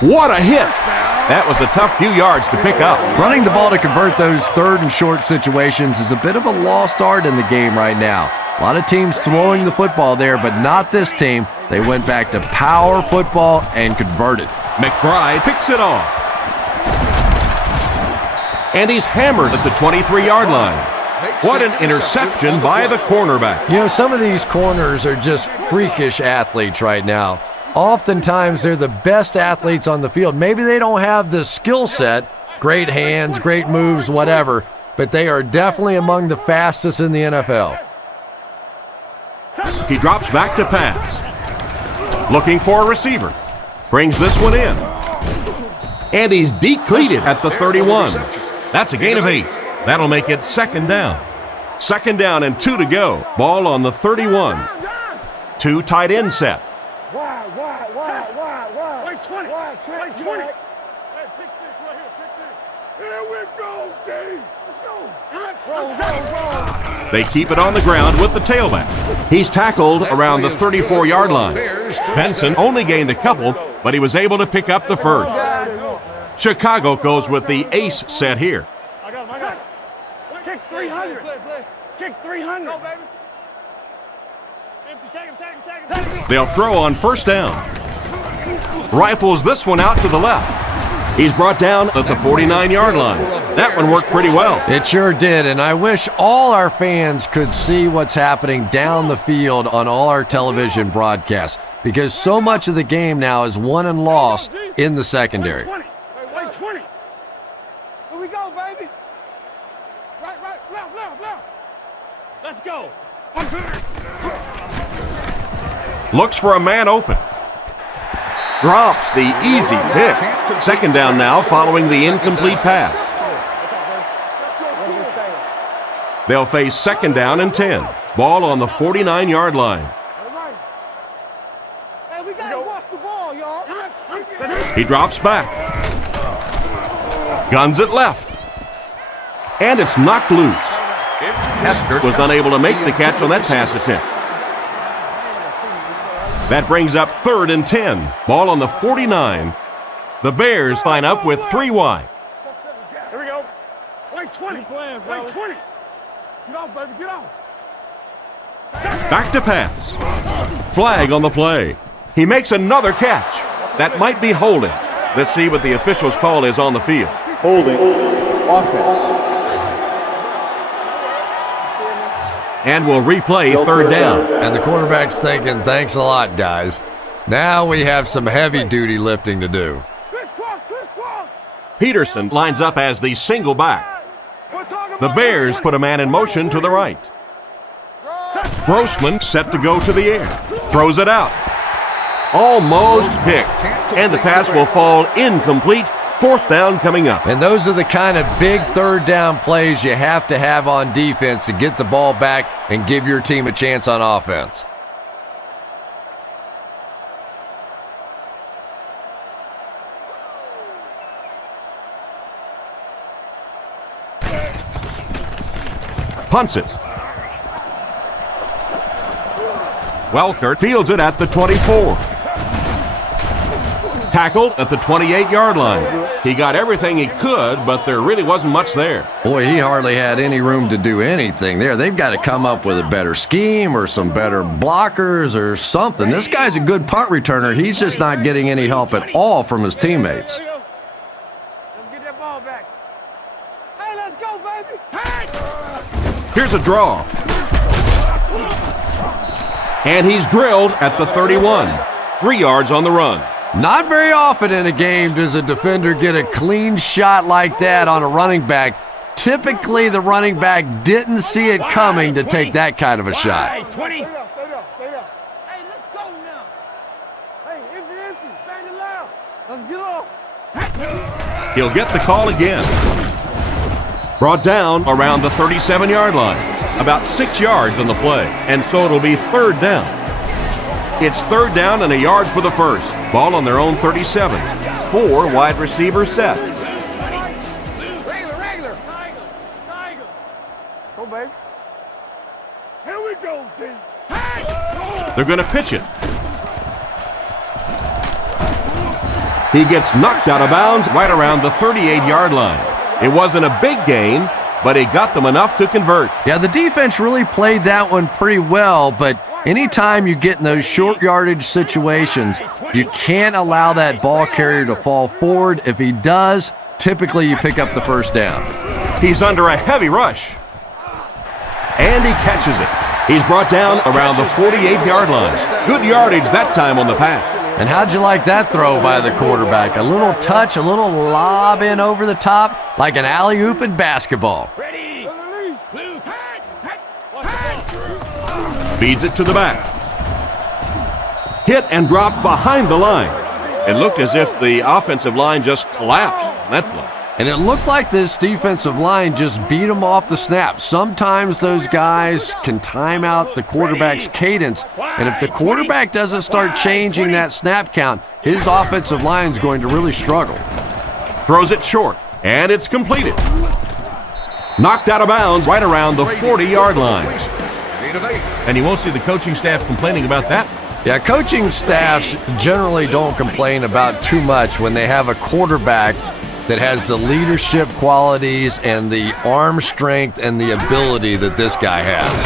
What a hit! That was a tough few yards to pick up. Running the ball to convert those third and short situations is a bit of a lost art in the game right now. A lot of teams throwing the football there, but not this team. They went back to power football and converted. McBride picks it off. And he's hammered at the 23-yard line. What an interception by the cornerback. You know, some of these corners are just freakish athletes right now. Oftentimes, they're the best athletes on the field. Maybe they don't have the skill set, great hands, great moves, whatever, but they are definitely among the fastest in the NFL. He drops back to pass. Looking for a receiver. Brings this one in. And he's decleated at the 31. That's a gain of 8. That'll make it second down. Second down and 2 to go. Ball on the 31. 2 tight end set. Wide. Wait, 20. Wait, 20. Hey, pick 6 right here. Pick 6. Here we go, D. Let's go. Roll. They keep it on the ground with the tailback. He's tackled around the 34-yard line. Benson only gained a couple, but he was able to pick up the first. Chicago goes with the ace set here. I got him. Kick 300. Kick 300. Go, baby. Take him. They'll throw on first down. Rifles this one out to the left. He's brought down at the 49-yard line. That one worked pretty well. It sure did, and I wish all our fans could see what's happening down the field on all our television broadcasts, because so much of the game now is won and lost in the secondary. Wait, 20. Here we go, baby. Right, left. Let's go. Looks for a man open. Drops the easy pick. Second down now following the incomplete pass. They'll face second down and 10. Ball on the 49-yard line. Hey, we gotta watch the ball, y'all. He drops back. Guns it left. And it's knocked loose. Hester was unable to make the catch on that pass attempt. That brings up third and 10. Ball on the 49. The Bears line up with 3 wide. Here we go. Wait, 20. Wait, 20. Get off, baby. Get off. Back to pass. Flag on the play. He makes another catch. That might be holding. Let's see what the official's call is on the field. Holding, offense. And we'll replay third down. And the quarterback's thinking, thanks a lot, guys. Now we have some heavy-duty lifting to do. Crisscross. Peterson lines up as the single back. The Bears put a man in motion to the right. Grossman set to go to the air. Throws it out. Almost picked. And the pass will fall incomplete. Fourth down coming up. And those are the kind of big third down plays you have to have on defense to get the ball back and give your team a chance on offense. Punts it. Welker fields it at the 24. Tackled at the 28-yard line. He got everything he could, but there really wasn't much there. Boy, he hardly had any room to do anything there. They've got to come up with a better scheme or some better blockers or something. This guy's a good punt returner. He's just not getting any help at all from his teammates. Let's get that ball back. Hey, let's go, baby. Hey! Here's a draw. And he's drilled at the 31. 3 yards on the run. Not very often in a game does a defender get a clean shot like that on a running back. Typically, the running back didn't see it coming to take that kind of a shot. 20. Stay down, stay down, stay down. Hey, let's go now. Hey, empty, bang it loud. Let's get off. He'll get the call again. Brought down around the 37-yard line. About 6 yards on the play. And so it'll be third down. It's third down and a yard for the first. Ball on their own 37. 4 wide receivers set. Regular. Tiger. Go, baby. Here we go, team. They're going to pitch it. He gets knocked out of bounds right around the 38-yard line. It wasn't a big gain, but it got them enough to convert. Yeah, the defense really played that one pretty well, but anytime you get in those short yardage situations, you can't allow that ball carrier to fall forward. If he does, typically you pick up the first down. He's under a heavy rush. And he catches it. He's brought down around the 48-yard line. Good yardage that time on the pass. And how'd you like that throw by the quarterback? A little touch, a little lob in over the top, like an alley-oop in basketball. Ready. Blue. Feeds it to the back. Hit and dropped behind the line. It looked as if the offensive line just collapsed on that play. And it looked like this defensive line just beat them off the snap. Sometimes those guys can time out the quarterback's cadence. And if the quarterback doesn't start changing that snap count, his offensive line's going to really struggle. Throws it short, and it's completed. Knocked out of bounds right around the 40-yard line. And you won't see the coaching staff complaining about that. Yeah, coaching staffs generally don't complain about too much when they have a quarterback that has the leadership qualities and the arm strength and the ability that this guy has.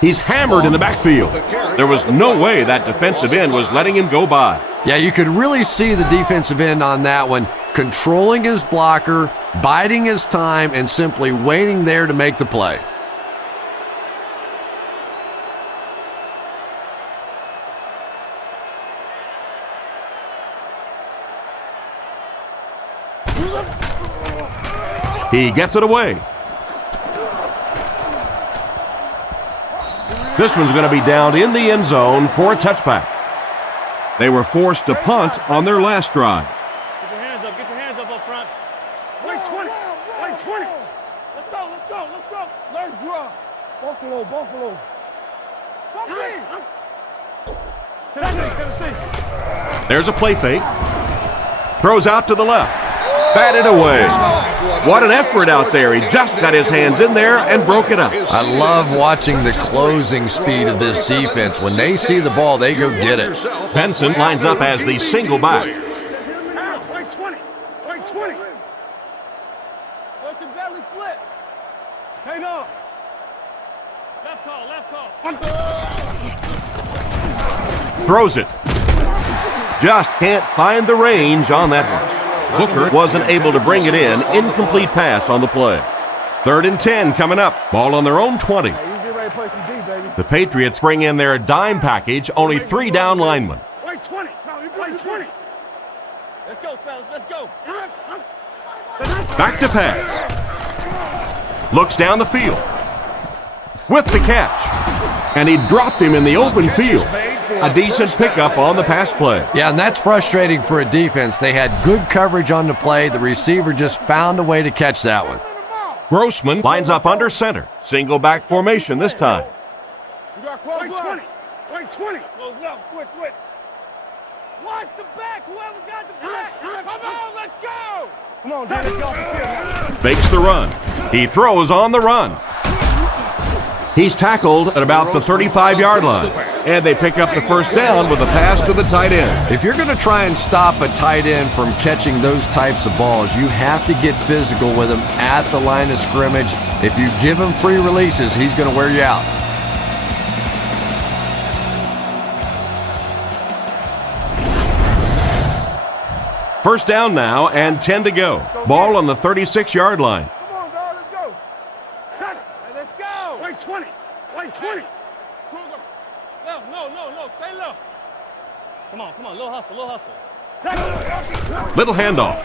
He's hammered in the backfield. There was no way that defensive end was letting him go by. Yeah, you could really see the defensive end on that one, controlling his blocker, biding his time, and simply waiting there to make the play. He gets it away. This one's going to be down in the end zone for a touchback. They were forced to punt on their last drive. Get your hands up front. Wait 20. Let's go. Let's draw. Buffalo. Tennessee. There's a play fake. Throws out to the left. Batted away. What an effort out there. He just got his hands in there and broke it up. I love watching the closing speed of this defense. When they see the ball, they go get it. Benson lines up as the single back. Wait 20. Let the belly flip. Hang on. Left call. Throws it. Just can't find the range on that one. Booker wasn't able to bring it in. Incomplete pass on the play. 3rd and 10 coming up. Ball on their own 20. The Patriots bring in their dime package. Only 3 down linemen. Wait 20. Wait 20. Let's go, fellas. Let's go. Back to pass. Looks down the field. With the catch. And he dropped him in the open field. A decent pickup on the pass play. Yeah, and that's frustrating for a defense. They had good coverage on the play. The receiver just found a way to catch that one. Grossman lines up under center. Single back formation this time. You got close 20. Wait, 20. Close left. Switch. Watch the back. Whoever got the back. Come on, let's go. Come on, Jay, let's go. Fakes the run. He throws on the run. He's tackled at about the 35-yard line. And they pick up the first down with a pass to the tight end. If you're going to try and stop a tight end from catching those types of balls, you have to get physical with him at the line of scrimmage. If you give him free releases, he's going to wear you out. First down now and 10 to go. Ball on the 36-yard line. Come on, dog, let's go. Set. Hey, let's go. Wait, 20. Wait, 20. Left. No. Stay left. Come on. Little hustle. Little handoff.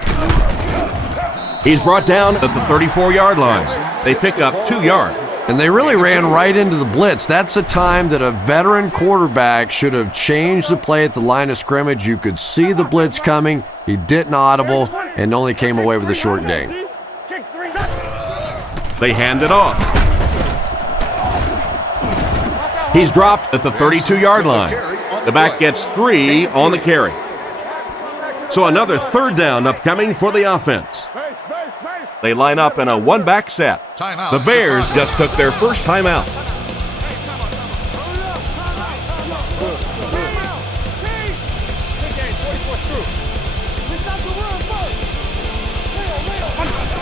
He's brought down at the 34-yard line. They pick up 2 yards. And they really ran right into the blitz. That's a time that a veteran quarterback should have changed the play at the line of scrimmage. You could see the blitz coming. He didn't audible and only came away with a short gain. They hand it off. He's dropped at the 32-yard line. The back gets 3 on the carry. So another third down upcoming for the offense. They line up in a one-back set. Timeout. The Bears just took their first timeout.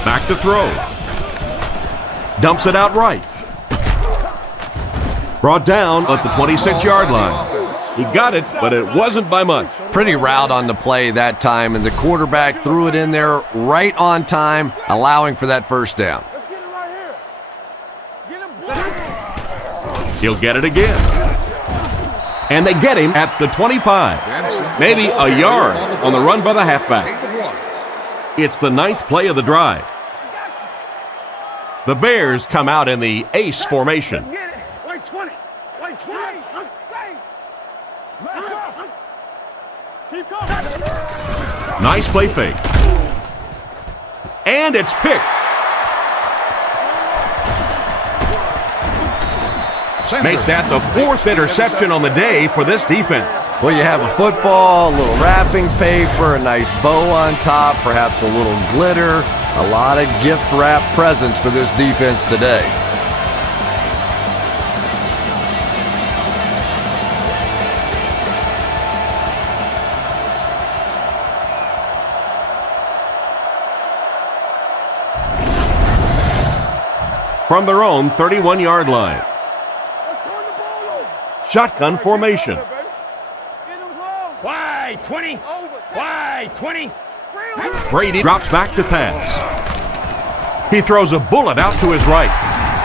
Back to throw. Dumps it out right. Brought down at the 26-yard line. He got it, but it wasn't by much. Pretty route on the play that time, and the quarterback threw it in there right on time, allowing for that first down. Let's get it right here. He'll get it again. And they get him at the 25. Maybe a yard on the run by the halfback. It's the 9th play of the drive. The Bears come out in the ace formation. Get it. Wait, 20. Wait, 20. Keep going. Nice play fake. And it's picked. Make that the 4th interception on the day for this defense. Well, you have a football, a little wrapping paper, a nice bow on top, perhaps a little glitter, a lot of gift wrap presents for this defense today. From their own 31-yard line. Let's turn the ball over. Shotgun formation. Wide 20. Wide 20. Brady drops back to pass. He throws a bullet out to his right.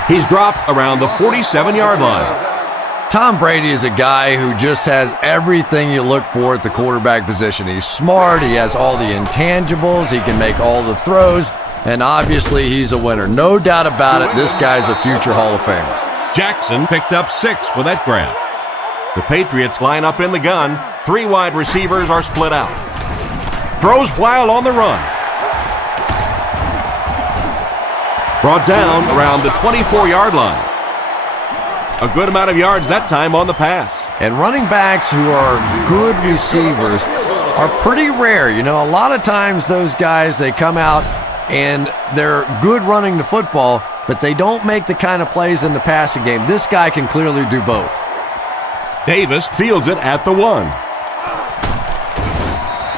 He's dropped around the 47-yard line. Tom Brady is a guy who just has everything you look for at the quarterback position. He's smart, he has all the intangibles, he can make all the throws, and obviously he's a winner. No doubt about it, this guy's a future Hall of Famer. Jackson picked up 6 with that grab. The Patriots line up in the gun. 3 wide receivers are split out. Throws while on the run. Brought down around the 24-yard line. A good amount of yards that time on the pass. And running backs who are good receivers are pretty rare. You know, a lot of times those guys, they come out and they're good running the football, but they don't make the kind of plays in the passing game. This guy can clearly do both. Davis fields it at the 1.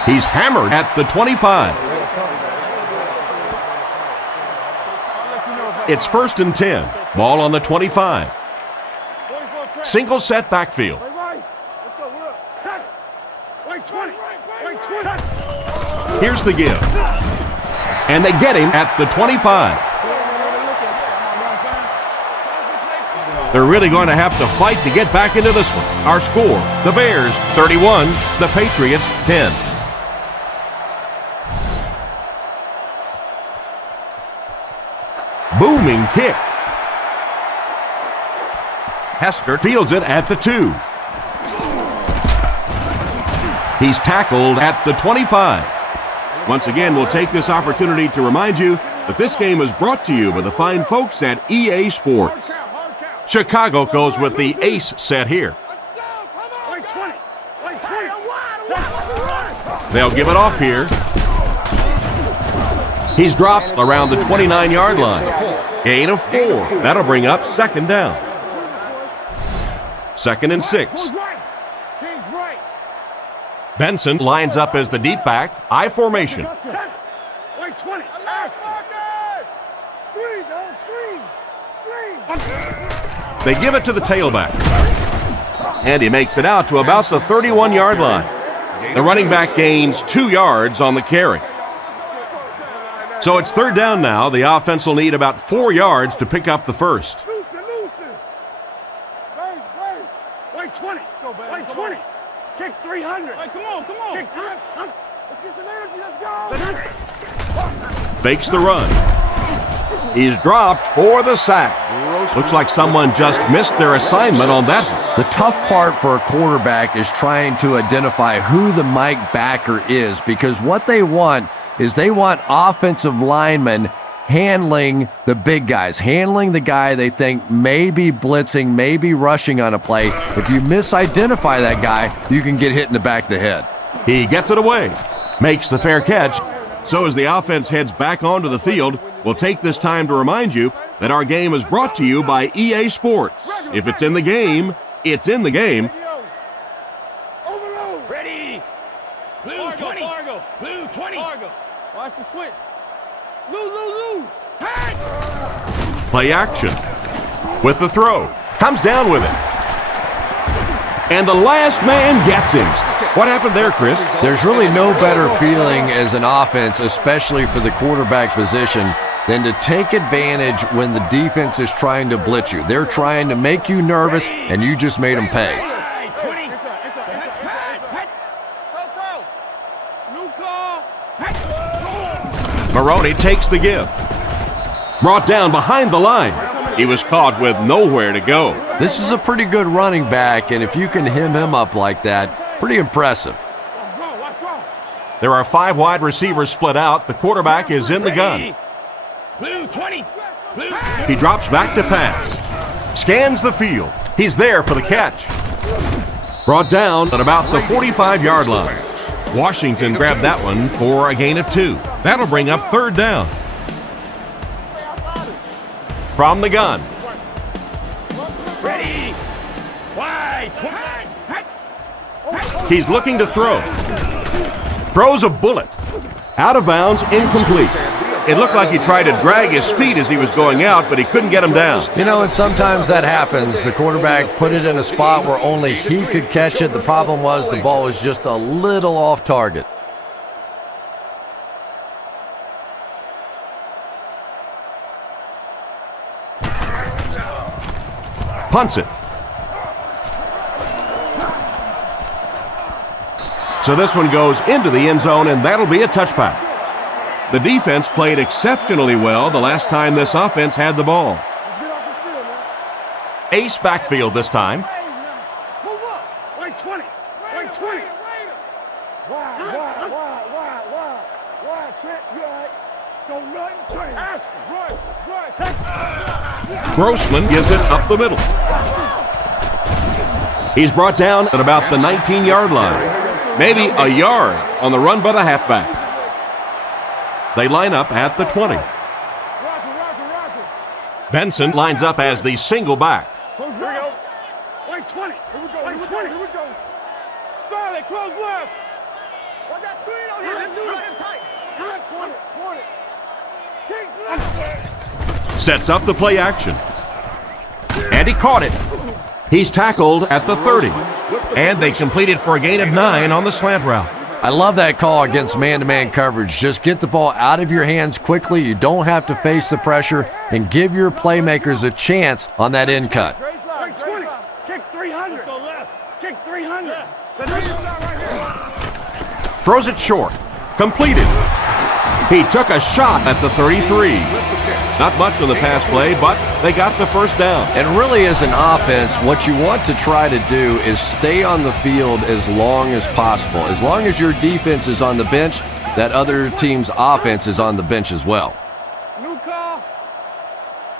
He's hammered at the 25. It's 1st and 10. Ball on the 25. Single set backfield. Wait, right. Let's go. We're up. Set. Wait, 20. Wait, 20. Here's the give. And they get him at the 25. They're really going to have to fight to get back into this one. Our score, the Bears 31, the Patriots 10. Booming kick. Hester fields it at the 2. He's tackled at the 25. Once again, we'll take this opportunity to remind you that this game is brought to you by the fine folks at EA Sports. Chicago goes with the ace set here. They'll give it off here. He's dropped around the 29-yard line. Gain of 4. That'll bring up second down. 2nd and 6. Benson lines up as the deep back, I formation. They give it to the tailback. And he makes it out to about the 31-yard line. The running back gains 2 yards on the carry. So it's 3rd down now. The offense will need about 4 yards to pick up the first. Wait 20. Wait 20. Kick 300. Hey, come on. Kick. Let's get some energy. Let's go. Fakes the run. He's dropped for the sack. Looks like someone just missed their assignment on that one. The tough part for a quarterback is trying to identify who the Mike backer is, because what they want is they want offensive linemen handling the big guys, handling the guy they think may be blitzing, may be rushing on a play. If you misidentify that guy, you can get hit in the back of the head. He gets it away, makes the fair catch. So as the offense heads back onto the field, we'll take this time to remind you that our game is brought to you by EA Sports. If it's in the game, it's in the game. Overload. Ready. Blue 20. Blue 20. Watch the switch. Lou. Hey! Play action. With the throw. Comes down with it. And the last man gets him. What happened there, Chris? There's really no better feeling as an offense, especially for the quarterback position, than to take advantage when the defense is trying to blitz you. They're trying to make you nervous, and you just made them pay. Maroney takes the give. Brought down behind the line. He was caught with nowhere to go. This is a pretty good running back, and if you can hem him up like that, pretty impressive. There are 5 wide receivers split out. The quarterback is in the gun. Blue 20. He drops back to pass. Scans the field. He's there for the catch. Brought down at about the 45-yard line. Washington grabbed that one for a gain of 2. That'll bring up 3rd down. From the gun. Ready. Wide. He's looking to throw. Throws a bullet. Out of bounds, incomplete. It looked like he tried to drag his feet as he was going out, but he couldn't get him down. You know, and sometimes that happens. The quarterback put it in a spot where only he could catch it. The problem was the ball was just a little off target. Punts it. So this one goes into the end zone, and that'll be a touchback. The defense played exceptionally well the last time this offense had the ball. Ace backfield this time. Move up. Wait 20. Wait 20. Wide. Trent, you all right? Don't nothing change. Right. Grossman gives it up the middle. He's brought down at about the 19-yard line. Maybe a yard on the run by the halfback. They line up at the 20. Roger. Benson lines up as the single back. Here we go. Wait 20. Here we go. Solid, close left. What that screen on here? Let's do it tight. Point it. Sets up the play action. And he caught it. He's tackled at the 30. And they completed for a gain of 9 on the slant route. I love that call against man-to-man coverage. Just get the ball out of your hands quickly. You don't have to face the pressure, and give your playmakers a chance on that end cut. Wait 20. Kick 300. Go left. Kick 300. Throws it short. Completed. He took a shot at the 33. Not much on the pass play, but they got the first down. And really, as an offense, what you want to try to do is stay on the field as long as possible. As long as your defense is on the bench, that other team's offense is on the bench as well. New call.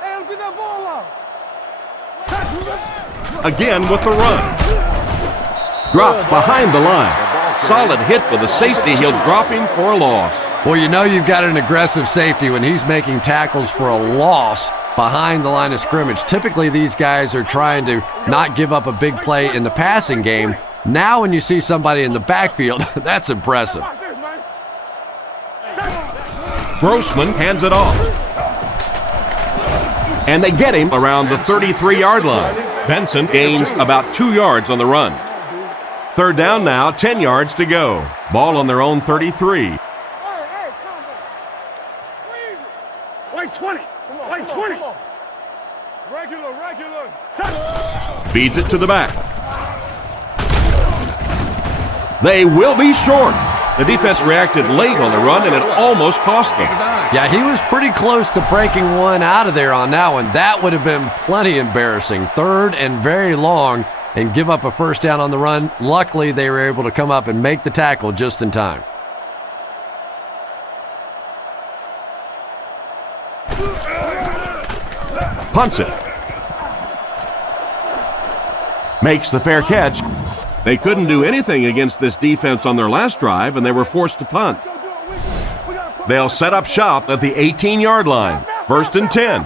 Hey, don't get that ball out. Again with the run. Dropped behind the line. Solid hit with the safety. He'll drop him for a loss. Well, you know you've got an aggressive safety when he's making tackles for a loss behind the line of scrimmage. Typically, these guys are trying to not give up a big play in the passing game. Now when you see somebody in the backfield, that's impressive. Grossman hands it off. And they get him around the 33-yard line. Benson gains about 2 yards on the run. Third down now, 10 yards to go. Ball on their own 33. Wait 20. Wait 20. Regular. Feeds it to the back. They will be short. The defense reacted late on the run, and it almost cost them. Yeah, he was pretty close to breaking one out of there on that one. That would have been plenty embarrassing. Third and very long, and give up a first down on the run. Luckily, they were able to come up and make the tackle just in time. Punts it. Makes the fair catch. They couldn't do anything against this defense on their last drive, and they were forced to punt. They'll set up shop at the 18-yard line. First and 10.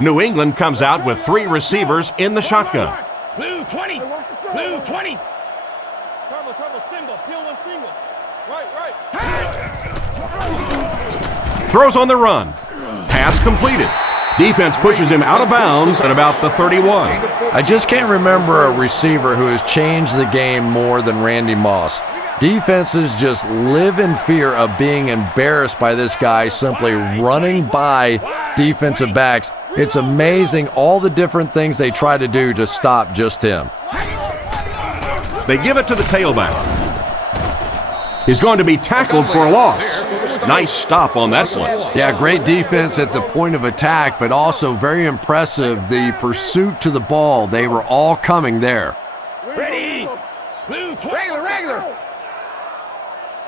New England comes out with 3 receivers in the shotgun. Blue 20. Blue 20. Turbo, single. Peel one single. Right. Throws on the run. Pass completed. Defense pushes him out of bounds at about the 31. I just can't remember a receiver who has changed the game more than Randy Moss. Defenses just live in fear of being embarrassed by this guy simply running by defensive backs. It's amazing all the different things they try to do to stop just him. They give it to the tailback. He's going to be tackled for a loss. Nice stop on that one. Yeah, great defense at the point of attack, but also very impressive the pursuit to the ball. They were all coming there. Ready. Blue 20. Regular.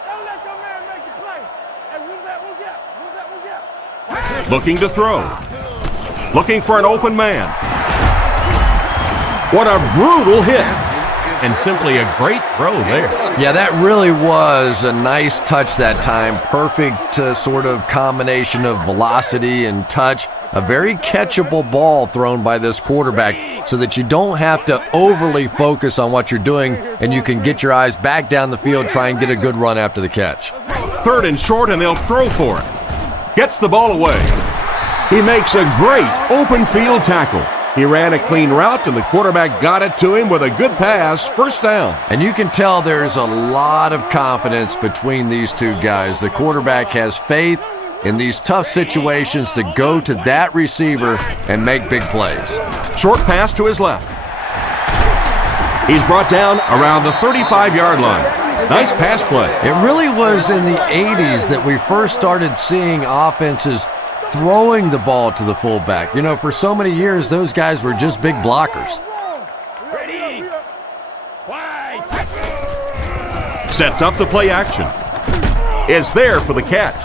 Don't let your man make the play. Hey, move that. Looking to throw. Looking for an open man. What a brutal hit. And simply a great throw there. Yeah, that really was a nice touch that time. Perfect sort of combination of velocity and touch. A very catchable ball thrown by this quarterback so that you don't have to overly focus on what you're doing and you can get your eyes back down the field, try and get a good run after the catch. Third and short, and they'll throw for it. Gets the ball away. He makes a great open field tackle. He ran a clean route, and the quarterback got it to him with a good pass. First down. And you can tell there's a lot of confidence between these two guys. The quarterback has faith in these tough situations to go to that receiver and make big plays. Short pass to his left. He's brought down around the 35-yard line. Nice pass play. It really was in the 80s that we first started seeing offenses throwing the ball to the fullback. You know, for so many years, those guys were just big blockers. Ready. Wide. Sets up the play action. Is there for the catch.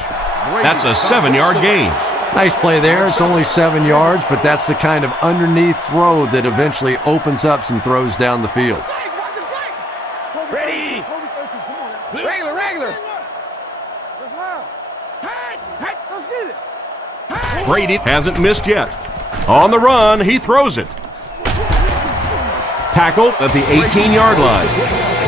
That's a 7-yard gain. Nice play there. It's only 7 yards, but that's the kind of underneath throw that eventually opens up some throws down the field. Ready. Regular. Brady hasn't missed yet. On the run, he throws it. Tackled at the 18-yard line.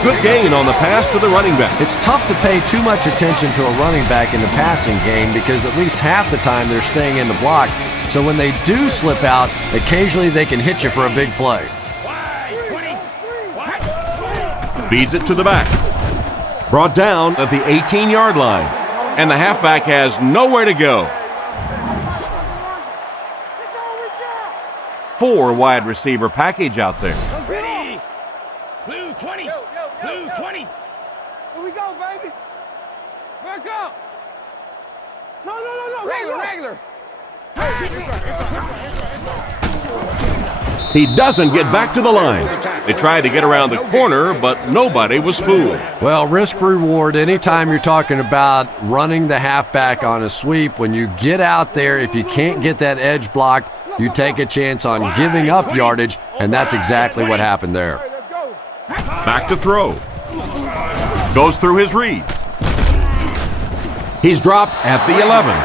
Good gain on the pass to the running back. It's tough to pay too much attention to a running back in the passing game because at least half the time they're staying in the block. So when they do slip out, occasionally they can hit you for a big play. Feeds it to the back. Brought down at the 18-yard line. And the halfback has nowhere to go. 4 wide receiver package out there. Ready. Blue 20. Blue 20. Here we go, baby. Back up. No. Regular. He doesn't get back to the line. They tried to get around the corner, but nobody was fooled. Well, risk reward, anytime you're talking about running the halfback on a sweep, when you get out there, if you can't get that edge blocked, you take a chance on giving up yardage, and that's exactly what happened there. Back to throw. Goes through his read. He's dropped at the 11.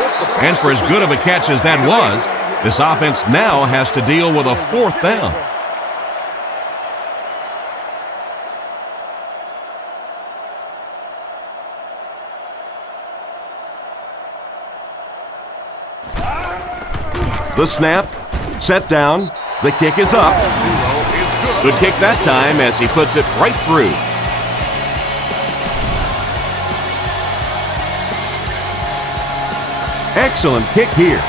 And for as good of a catch as that was, this offense now has to deal with a 4th down. The snap, set down, the kick is up. Good kick that time as he puts it right through. Excellent kick here.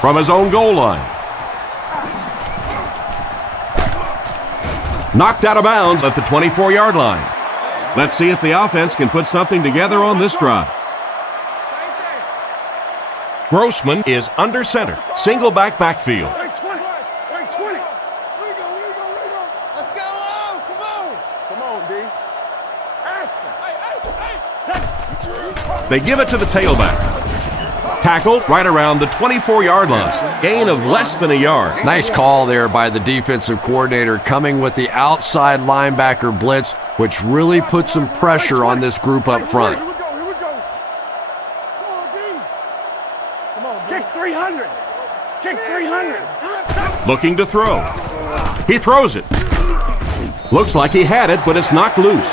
From his own goal line. Knocked out of bounds at the 24-yard line. Let's see if the offense can put something together on this drive. Grossman is under center. Single backfield. Wait, 20. Wait, 20. Let's go. Come on. Come on, D. Aspen. They give it to the tailback. Tackled right around the 24-yard line. Gain of less than a yard. Nice call there by the defensive coordinator, coming with the outside linebacker blitz, which really put some pressure on this group up front. Here we go. Come on, D. Come on, D. Kick 300. Kick 300. Looking to throw. He throws it. Looks like he had it, but it's knocked loose.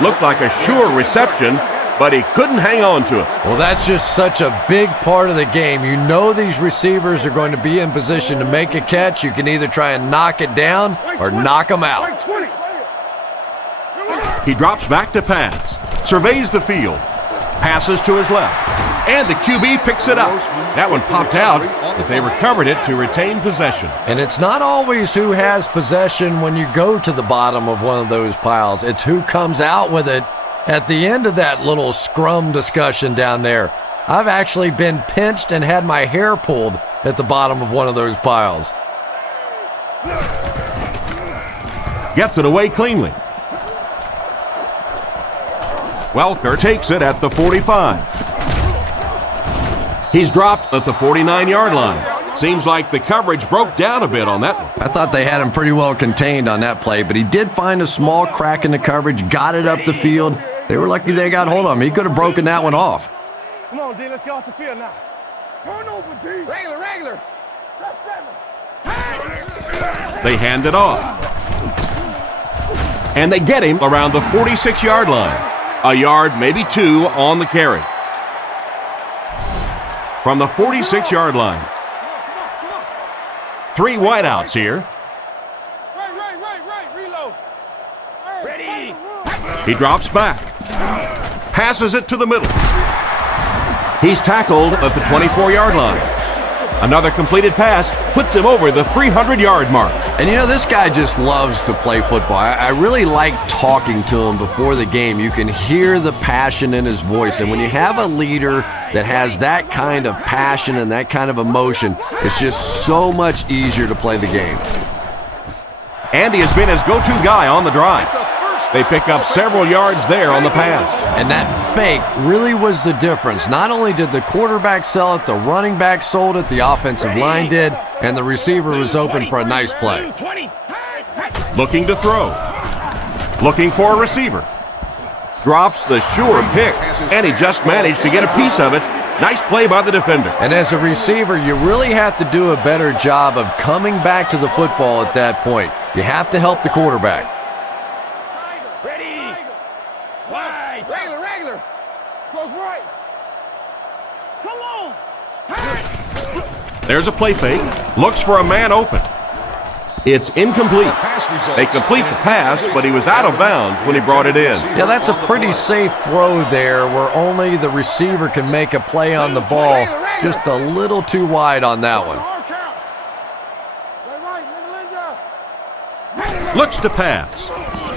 Looked like a sure reception, but he couldn't hang on to it. Well, that's just such a big part of the game. You know these receivers are going to be in position to make a catch. You can either try and knock it down or knock them out. He drops back to pass. Surveys the field. Passes to his left. And the QB picks it up. That one popped out, but they recovered it to retain possession. And it's not always who has possession when you go to the bottom of one of those piles. It's who comes out with it at the end of that little scrum discussion down there. I've actually been pinched and had my hair pulled at the bottom of one of those piles. Gets it away cleanly. Welker takes it at the 45. He's dropped at the 49-yard line. Seems like the coverage broke down a bit on that one. I thought they had him pretty well contained on that play, but he did find a small crack in the coverage, got it up the field. They were lucky they got hold of him. He could have broken that one off. Come on, D. Let's get off the field now. Turn over, D. Regular. They hand it off. And they get him around the 46-yard line. A yard, maybe two, on the carry. From the 46-yard line. 3 wideouts here. Right. Reload. Ready. He drops back. Passes it to the middle. He's tackled at the 24-yard line. Another completed pass puts him over the 300-yard mark. And you know, this guy just loves to play football. I really like talking to him before the game. You can hear the passion in his voice. And when you have a leader that has that kind of passion and that kind of emotion, it's just so much easier to play the game. Andy has been his go-to guy on the drive. They pick up several yards there on the pass. And that fake really was the difference. Not only did the quarterback sell it, the running back sold it, the offensive line did, and the receiver was open for a nice play. Looking to throw. Looking for a receiver. Drops the sure pick, and he just managed to get a piece of it. Nice play by the defender. And as a receiver, you really have to do a better job of coming back to the football at that point. You have to help the quarterback. Regular. Goes right. Come on. There's a play fake. Looks for a man open. It's incomplete. They complete the pass, but he was out of bounds when he brought it in. Yeah, that's a pretty safe throw there where only the receiver can make a play on the ball. Just a little too wide on that one. Looks to pass.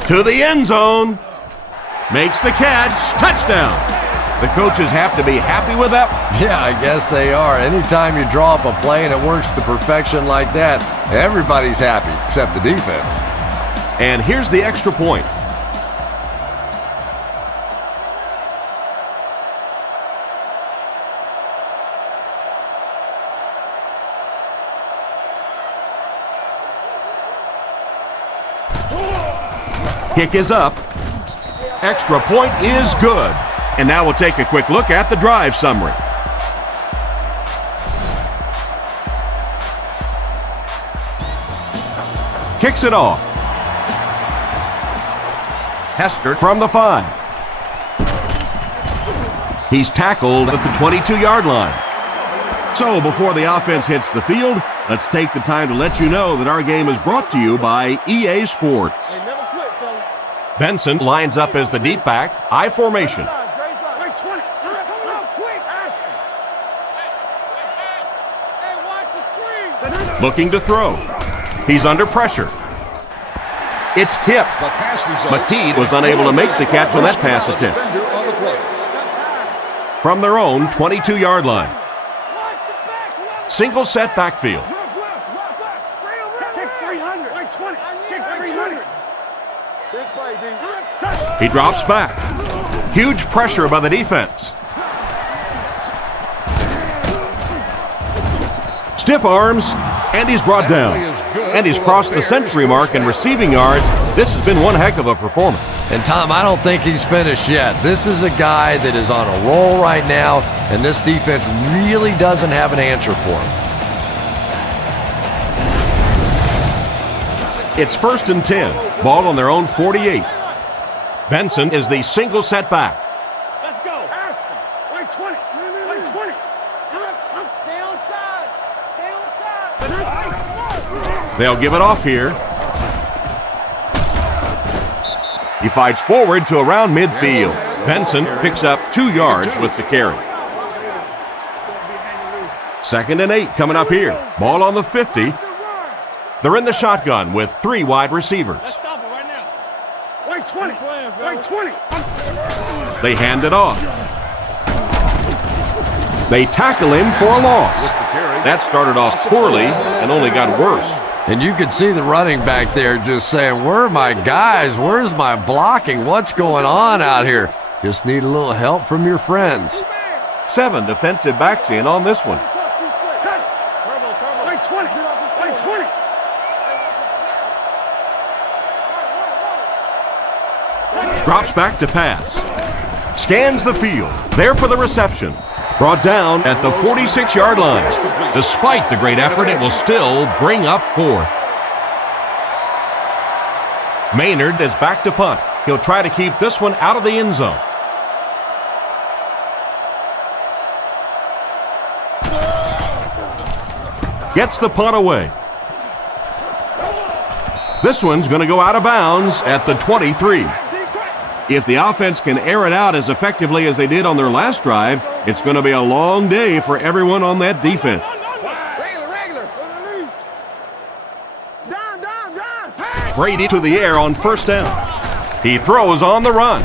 To the end zone. Makes the catch. Touchdown. The coaches have to be happy with that. Yeah, I guess they are. Anytime you draw up a play and it works to perfection like that, everybody's happy except the defense. And here's the extra point. Kick is up. Extra point is good. And now we'll take a quick look at the drive summary. Kicks it off. Hester from the 5. He's tackled at the 22-yard line. So before the offense hits the field, let's take the time to let you know that our game is brought to you by EA Sports. Benson lines up as the deep back, I formation. Looking to throw. He's under pressure. It's tipped. McKee was unable to make the catch on that pass attempt. From their own 22-yard line. Single set backfield. He drops back. Huge pressure by the defense. Stiff arms, and he's brought down. And he's crossed the century mark in receiving yards. This has been one heck of a performance. And Tom, I don't think he's finished yet. This is a guy that is on a roll right now, and this defense really doesn't have an answer for him. It's 1st and 10. Ball on their own 48. Benson is the single set back. Let's go. Aspen. Right 20. Right 20. Stay on side. Stay on side. They'll give it off here. He fights forward to around midfield. Benson picks up 2 yards with the carry. 2nd and 8 coming up here. Ball on the 50. They're in the shotgun with 3 wide receivers. Let's stop it right now. Right 20. Right 20. They hand it off. They tackle him for a loss. That started off poorly and only got worse. And you could see the running back there just saying, where are my guys? Where's my blocking? What's going on out here? Just need a little help from your friends. 7 defensive backs in on this one. Right 20. Right 20. Drops back to pass. Scans the field. There for the reception. Brought down at the 46-yard line. Despite the great effort, it will still bring up 4th. Maynard is back to punt. He'll try to keep this one out of the end zone. Gets the punt away. This one's going to go out of bounds at the 23. If the offense can air it out as effectively as they did on their last drive, it's going to be a long day for everyone on that defense. Brady to the air on 1st down. He throws on the run.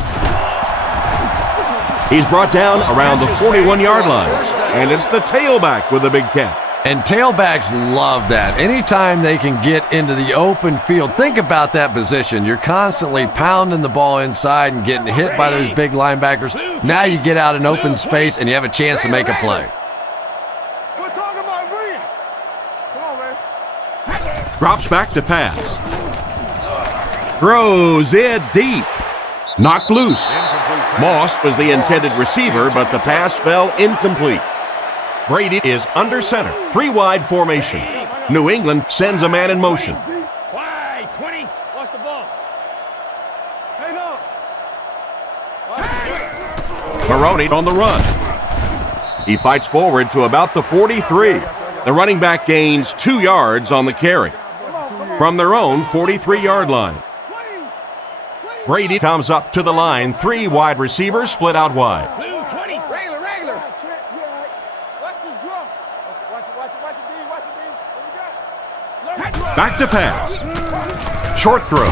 He's brought down around the 41-yard line, and it's the tailback with a big catch. And tailbacks love that. Anytime they can get into the open field, think about that position. You're constantly pounding the ball inside and getting hit by those big linebackers. Now you get out in open space and you have a chance to make a play. We're talking about Brady. Come on, man. Drops back to pass. Throws it deep. Knocked loose. Moss was the intended receiver, but the pass fell incomplete. Brady is under center. 3 wide formation. New England sends a man in motion. Wide 20. Watch the ball. Hang on. Maroney on the run. He fights forward to about the 43. The running back gains 2 yards on the carry. From their own 43-yard line. Brady comes up to the line. 3 wide receivers split out wide. Regular. Back to pass. Short throw.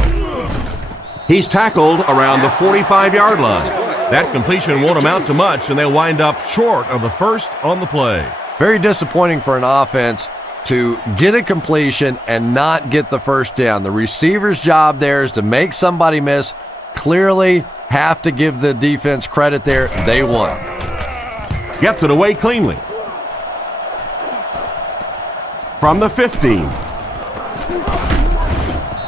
He's tackled around the 45-yard line. That completion won't amount to much, and they'll wind up short of the first on the play. Very disappointing for an offense to get a completion and not get the first down. The receiver's job there is to make somebody miss. Clearly have to give the defense credit there. They won. Gets it away cleanly. From the 15.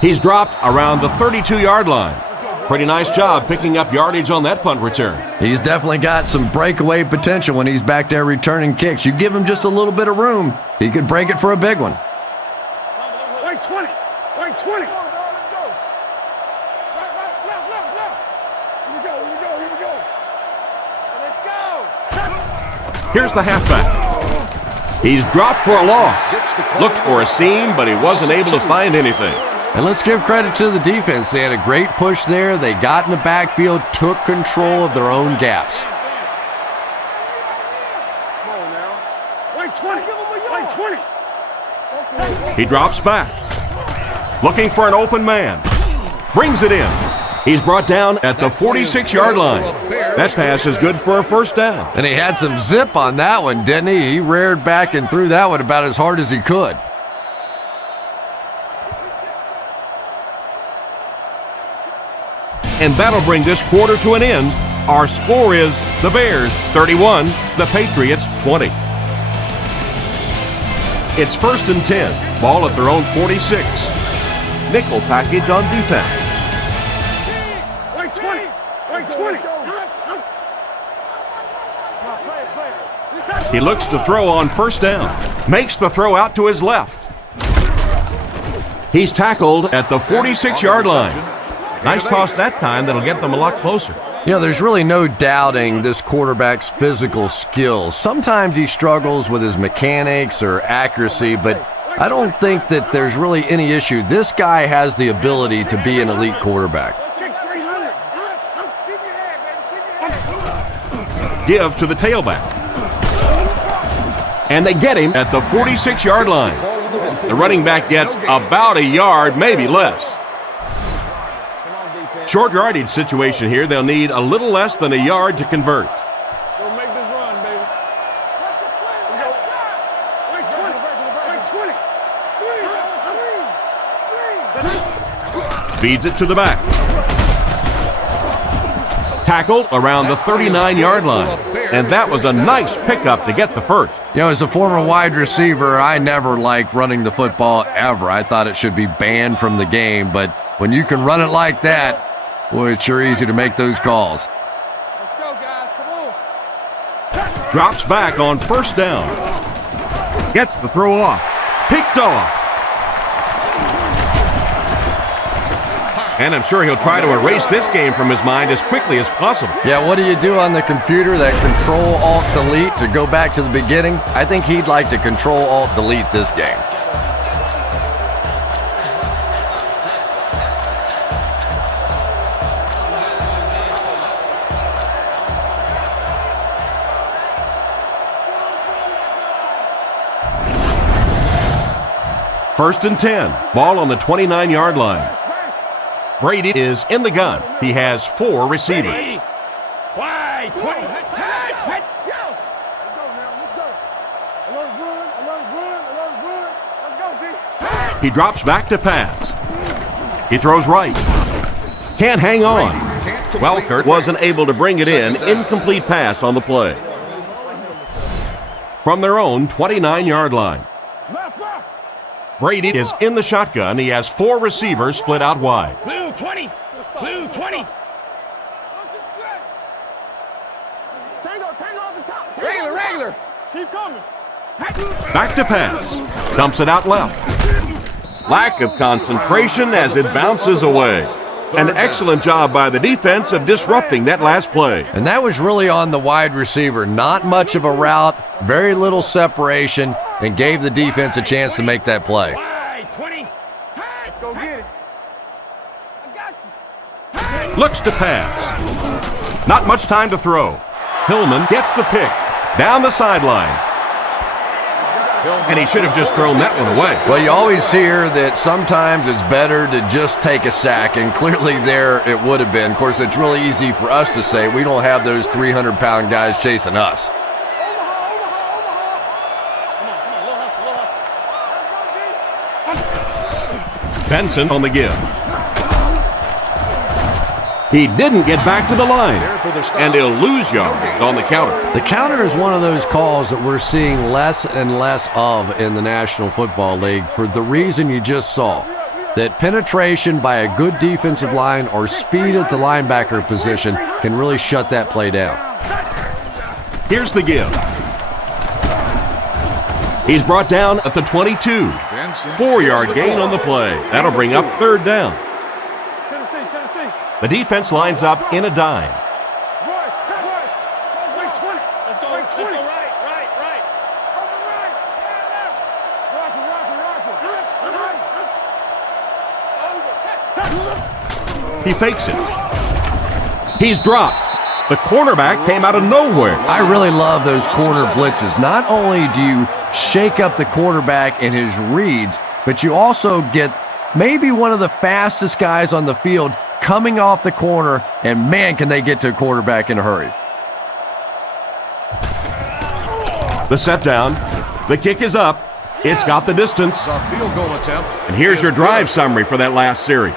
He's dropped around the 32-yard line. Pretty nice job picking up yardage on that punt return. He's definitely got some breakaway potential when he's back there returning kicks. You give him just a little bit of room, he could break it for a big one. Right 20. Right 20. Here's the halfback. He's dropped for a loss. Looked for a seam, but he wasn't able to find anything. And let's give credit to the defense. They had a great push there. They got in the backfield, took control of their own gaps. Come on now. Right 20. Right 20. He drops back. Looking for an open man. Brings it in. He's brought down at the 46-yard line. That pass is good for a first down. And he had some zip on that one, didn't he? He reared back and threw that one about as hard as he could. And that'll bring this quarter to an end. Our score is the Bears 31, the Patriots 20. It's 1st and 10. Ball at their own 46. Nickel package on defense. Right 20. Right 20. He looks to throw on first down. Makes the throw out to his left. He's tackled at the 46-yard line. Nice toss that time. That'll get them a lot closer. You know, there's really no doubting this quarterback's physical skills. Sometimes he struggles with his mechanics or accuracy, but I don't think that there's really any issue. This guy has the ability to be an elite quarterback. Give to the tailback. And they get him at the 46-yard line. The running back gets about a yard, maybe less. Short yardage situation here. They'll need a little less than a yard to convert. Go make this run, baby. Right 20. Feeds it to the back. Tackled around the 39-yard line. And that was a nice pickup to get the first. You know, as a former wide receiver, I never liked running the football ever. I thought it should be banned from the game, but when you can run it like that, boy, it's sure easy to make those calls. Let's go, guys. Come on. Drops back on first down. Gets the throw off. Picked off. And I'm sure he'll try to erase this game from his mind as quickly as possible. Yeah, what do you do on the computer? That Control-Alt-Delete to go back to the beginning? I think he'd like to Control-Alt-Delete this game. First and 10. Ball on the 29-yard line. Brady is in the gun. He has 4 receivers. Wide 20. Let's go now. Let's go. Alert run. Let's go, D. He drops back to pass. He throws right. Can't hang on. Welkert wasn't able to bring it in. Incomplete pass on the play. From their own 29-yard line. Brady is in the shotgun. He has 4 receivers split out wide. Blue 20. Blue 20. Tango off the top. Regular. Keep coming. Back to pass. Dumps it out left. Lack of concentration as it bounces away. An excellent job by the defense of disrupting that last play. And that was really on the wide receiver. Not much of a route, very little separation, and gave the defense a chance to make that play. Wide 20. Let's go get it. I got you. Looks to pass. Not much time to throw. Hillman gets the pick. Down the sideline. And he should have just thrown that one away. Well, you always hear that sometimes it's better to just take a sack, and clearly there it would have been. Of course, it's really easy for us to say. We don't have those 300-pound guys chasing us. Benson on the give. He didn't get back to the line, and he'll lose yards on the counter. The counter is one of those calls that we're seeing less and less of in the National Football League for the reason you just saw, that penetration by a good defensive line or speed at the linebacker position can really shut that play down. Here's the give. He's brought down at the 22. 4-yard gain on the play. That'll bring up third down. The defense lines up in a dime. He fakes it. He's dropped. The cornerback came out of nowhere. I really love those corner blitzes. Not only do you shake up the quarterback in his reads, but you also get maybe one of the fastest guys on the field coming off the corner, and man, can they get to a quarterback in a hurry. The set down. The kick is up. It's got the distance. A field goal attempt. And here's your drive summary for that last series.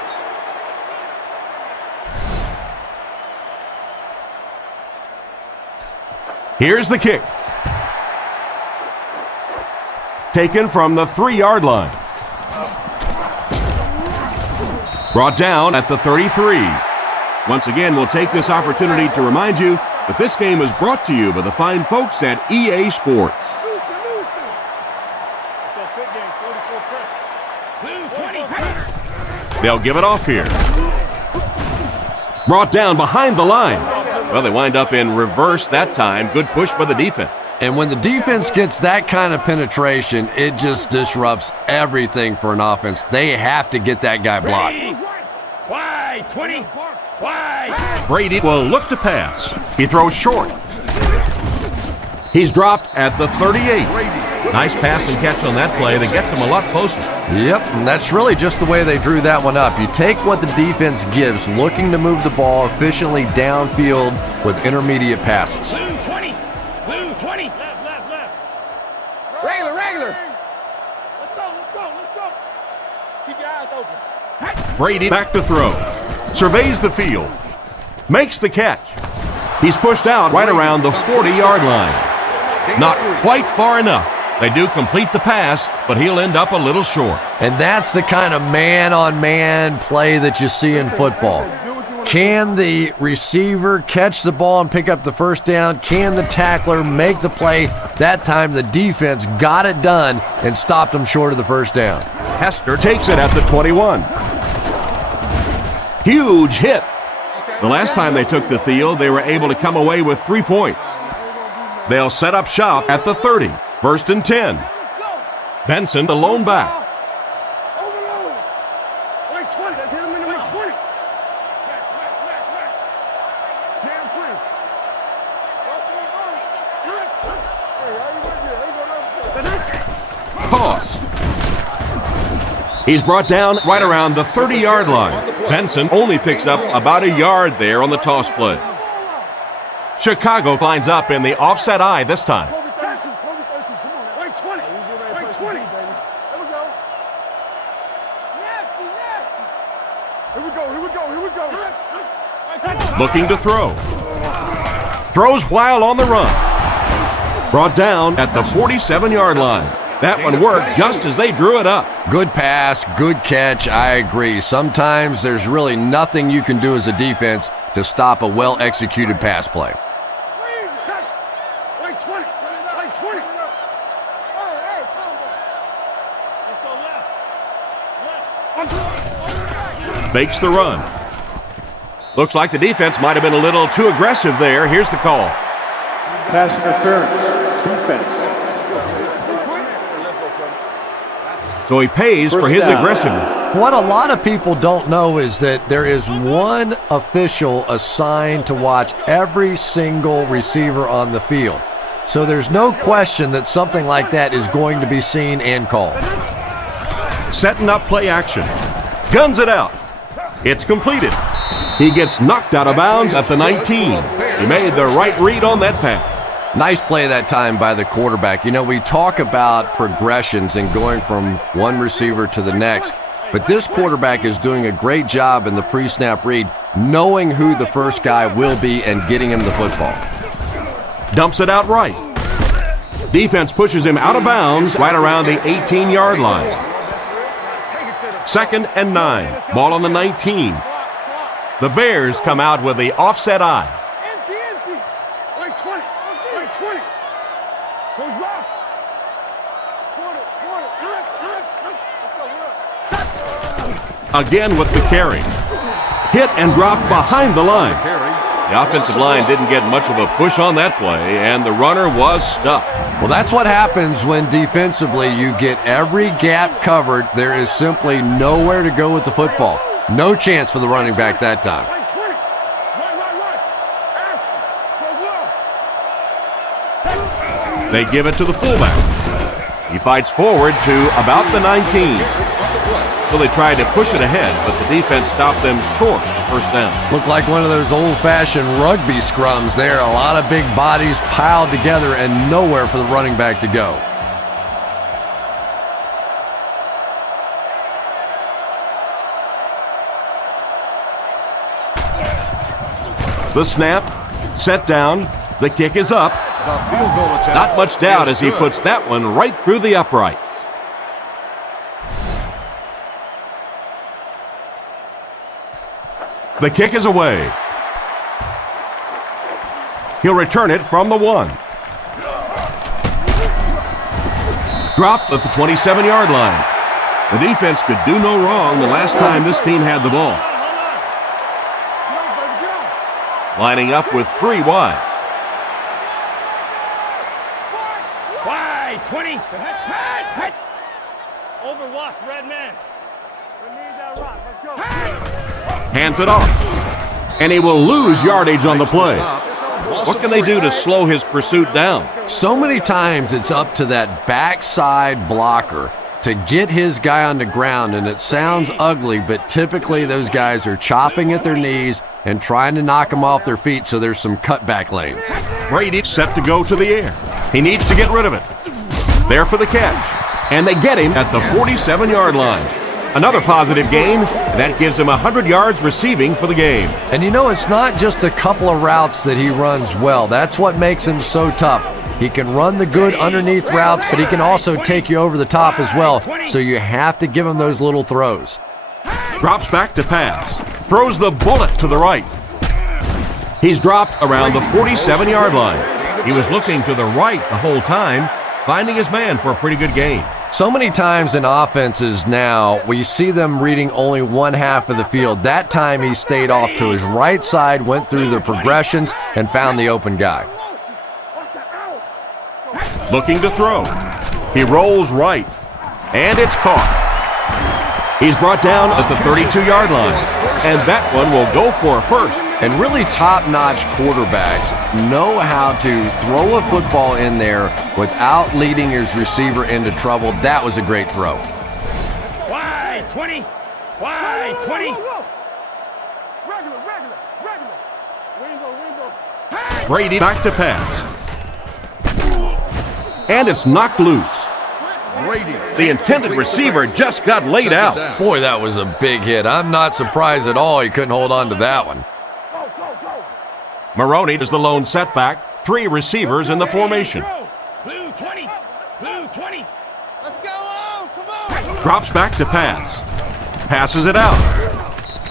Here's the kick. Taken from the 3-yard line. Brought down at the 33. Once again, we'll take this opportunity to remind you that this game is brought to you by the fine folks at EA Sports. They'll give it off here. Brought down behind the line. Well, they wind up in reverse that time. Good push by the defense. And when the defense gets that kind of penetration, it just disrupts everything for an offense. They have to get that guy blocked. Wide, 20. Wide. Brady will look to pass. He throws short. He's dropped at the 38. Nice pass and catch on that play that gets him a lot closer. Yep, and that's really just the way they drew that one up. You take what the defense gives, looking to move the ball efficiently downfield with intermediate passes. Blue 20. Blue 20. Left. Regular. Let's go. Keep your eyes open. Brady back to throw. Surveys the field. Makes the catch. He's pushed out right around the 40-yard line. Not quite far enough. They do complete the pass, but he'll end up a little short. And that's the kind of man-on-man play that you see in football. Can the receiver catch the ball and pick up the first down? Can the tackler make the play? That time the defense got it done and stopped them short of the first down. Hester takes it at the 21. Huge hit. The last time they took the field, they were able to come away with 3 points. They'll set up shop at the 30. First and 10. Benson, the lone back. Wait, 20. Let's hit him in the middle. 20. Jam free. Toss. He's brought down right around the 30-yard line. Benson only picks up about a yard there on the toss play. Chicago lines up in the offset eye this time. Wait, 20. Wait, 20. There we go. Here we go. Looking to throw. Throws while on the run. Brought down at the 47-yard line. That one worked just as they drew it up. Good pass, good catch, I agree. Sometimes there's really nothing you can do as a defense to stop a well-executed pass play. Wait, 20. Wait, 20. Fakes the run. Looks like the defense might have been a little too aggressive there. Here's the call. Pass interference. Defense. So he pays for his aggressiveness. What a lot of people don't know is that there is one official assigned to watch every single receiver on the field. So there's no question that something like that is going to be seen and called. Setting up play action. Guns it out. It's completed. He gets knocked out of bounds at the 19. He made the right read on that pass. Nice play that time by the quarterback. You know, we talk about progressions and going from one receiver to the next, but this quarterback is doing a great job in the pre-snap read, knowing who the first guy will be and getting him the football. Dumps it out right. Defense pushes him out of bounds right around the 18-yard line. 2nd and 9. Ball on the 19. The Bears come out with the offset eye. Empty. Wait, 20. Wait, 20. Who's left? 20. Again with the carry. Hit and drop behind the line. The offensive line didn't get much of a push on that play, and the runner was stuffed. Well, that's what happens when defensively you get every gap covered. There is simply nowhere to go with the football. No chance for the running back that time. They give it to the fullback. He fights forward to about the 19. So they tried to push it ahead, but the defense stopped them short of the first down. Looked like one of those old-fashioned rugby scrums there. A lot of big bodies piled together and nowhere for the running back to go. The snap, set down, the kick is up. The field goal attempt. Not much doubt as he puts that one right through the uprights. The kick is away. He'll return it from the 1. Dropped at the 27-yard line. The defense could do no wrong the last time this team had the ball. Lining up with 3 wide. Wide, 20. Overwatch, red man. We need that rock. Let's go. Hands it off. And he will lose yardage on the play. What can they do to slow his pursuit down? So many times it's up to that backside blocker to get his guy on the ground, and it sounds ugly, but typically those guys are chopping at their knees and trying to knock them off their feet, so there's some cutback lanes. Brady's set to go to the air. He needs to get rid of it. There for the catch. And they get him at the 47-yard line. Another positive gain, and that gives him 100 yards receiving for the game. And you know, it's not just a couple of routes that he runs well. That's what makes him so tough. He can run the good underneath routes, but he can also take you over the top as well. So you have to give him those little throws. Drops back to pass. Throws the bullet to the right. He's dropped around the 47-yard line. He was looking to the right the whole time, finding his man for a pretty good gain. So many times in offenses now, we see them reading only one half of the field. That time he stayed off to his right side, went through the progressions, and found the open guy. Looking to throw. He rolls right, and it's caught. He's brought down at the 32-yard line, and that one will go for a first. And really top-notch quarterbacks know how to throw a football in there without leading his receiver into trouble. That was a great throw. Wide, 20. Wide, 20. Regular. Brady back to pass. And it's knocked loose. The intended receiver just got laid out. Boy, that was a big hit. I'm not surprised at all he couldn't hold on to that one. Maroney is the lone setback. 3 receivers in the formation. Blue 20. Blue 20. Let's go. Come on. Drops back to pass. Passes it out.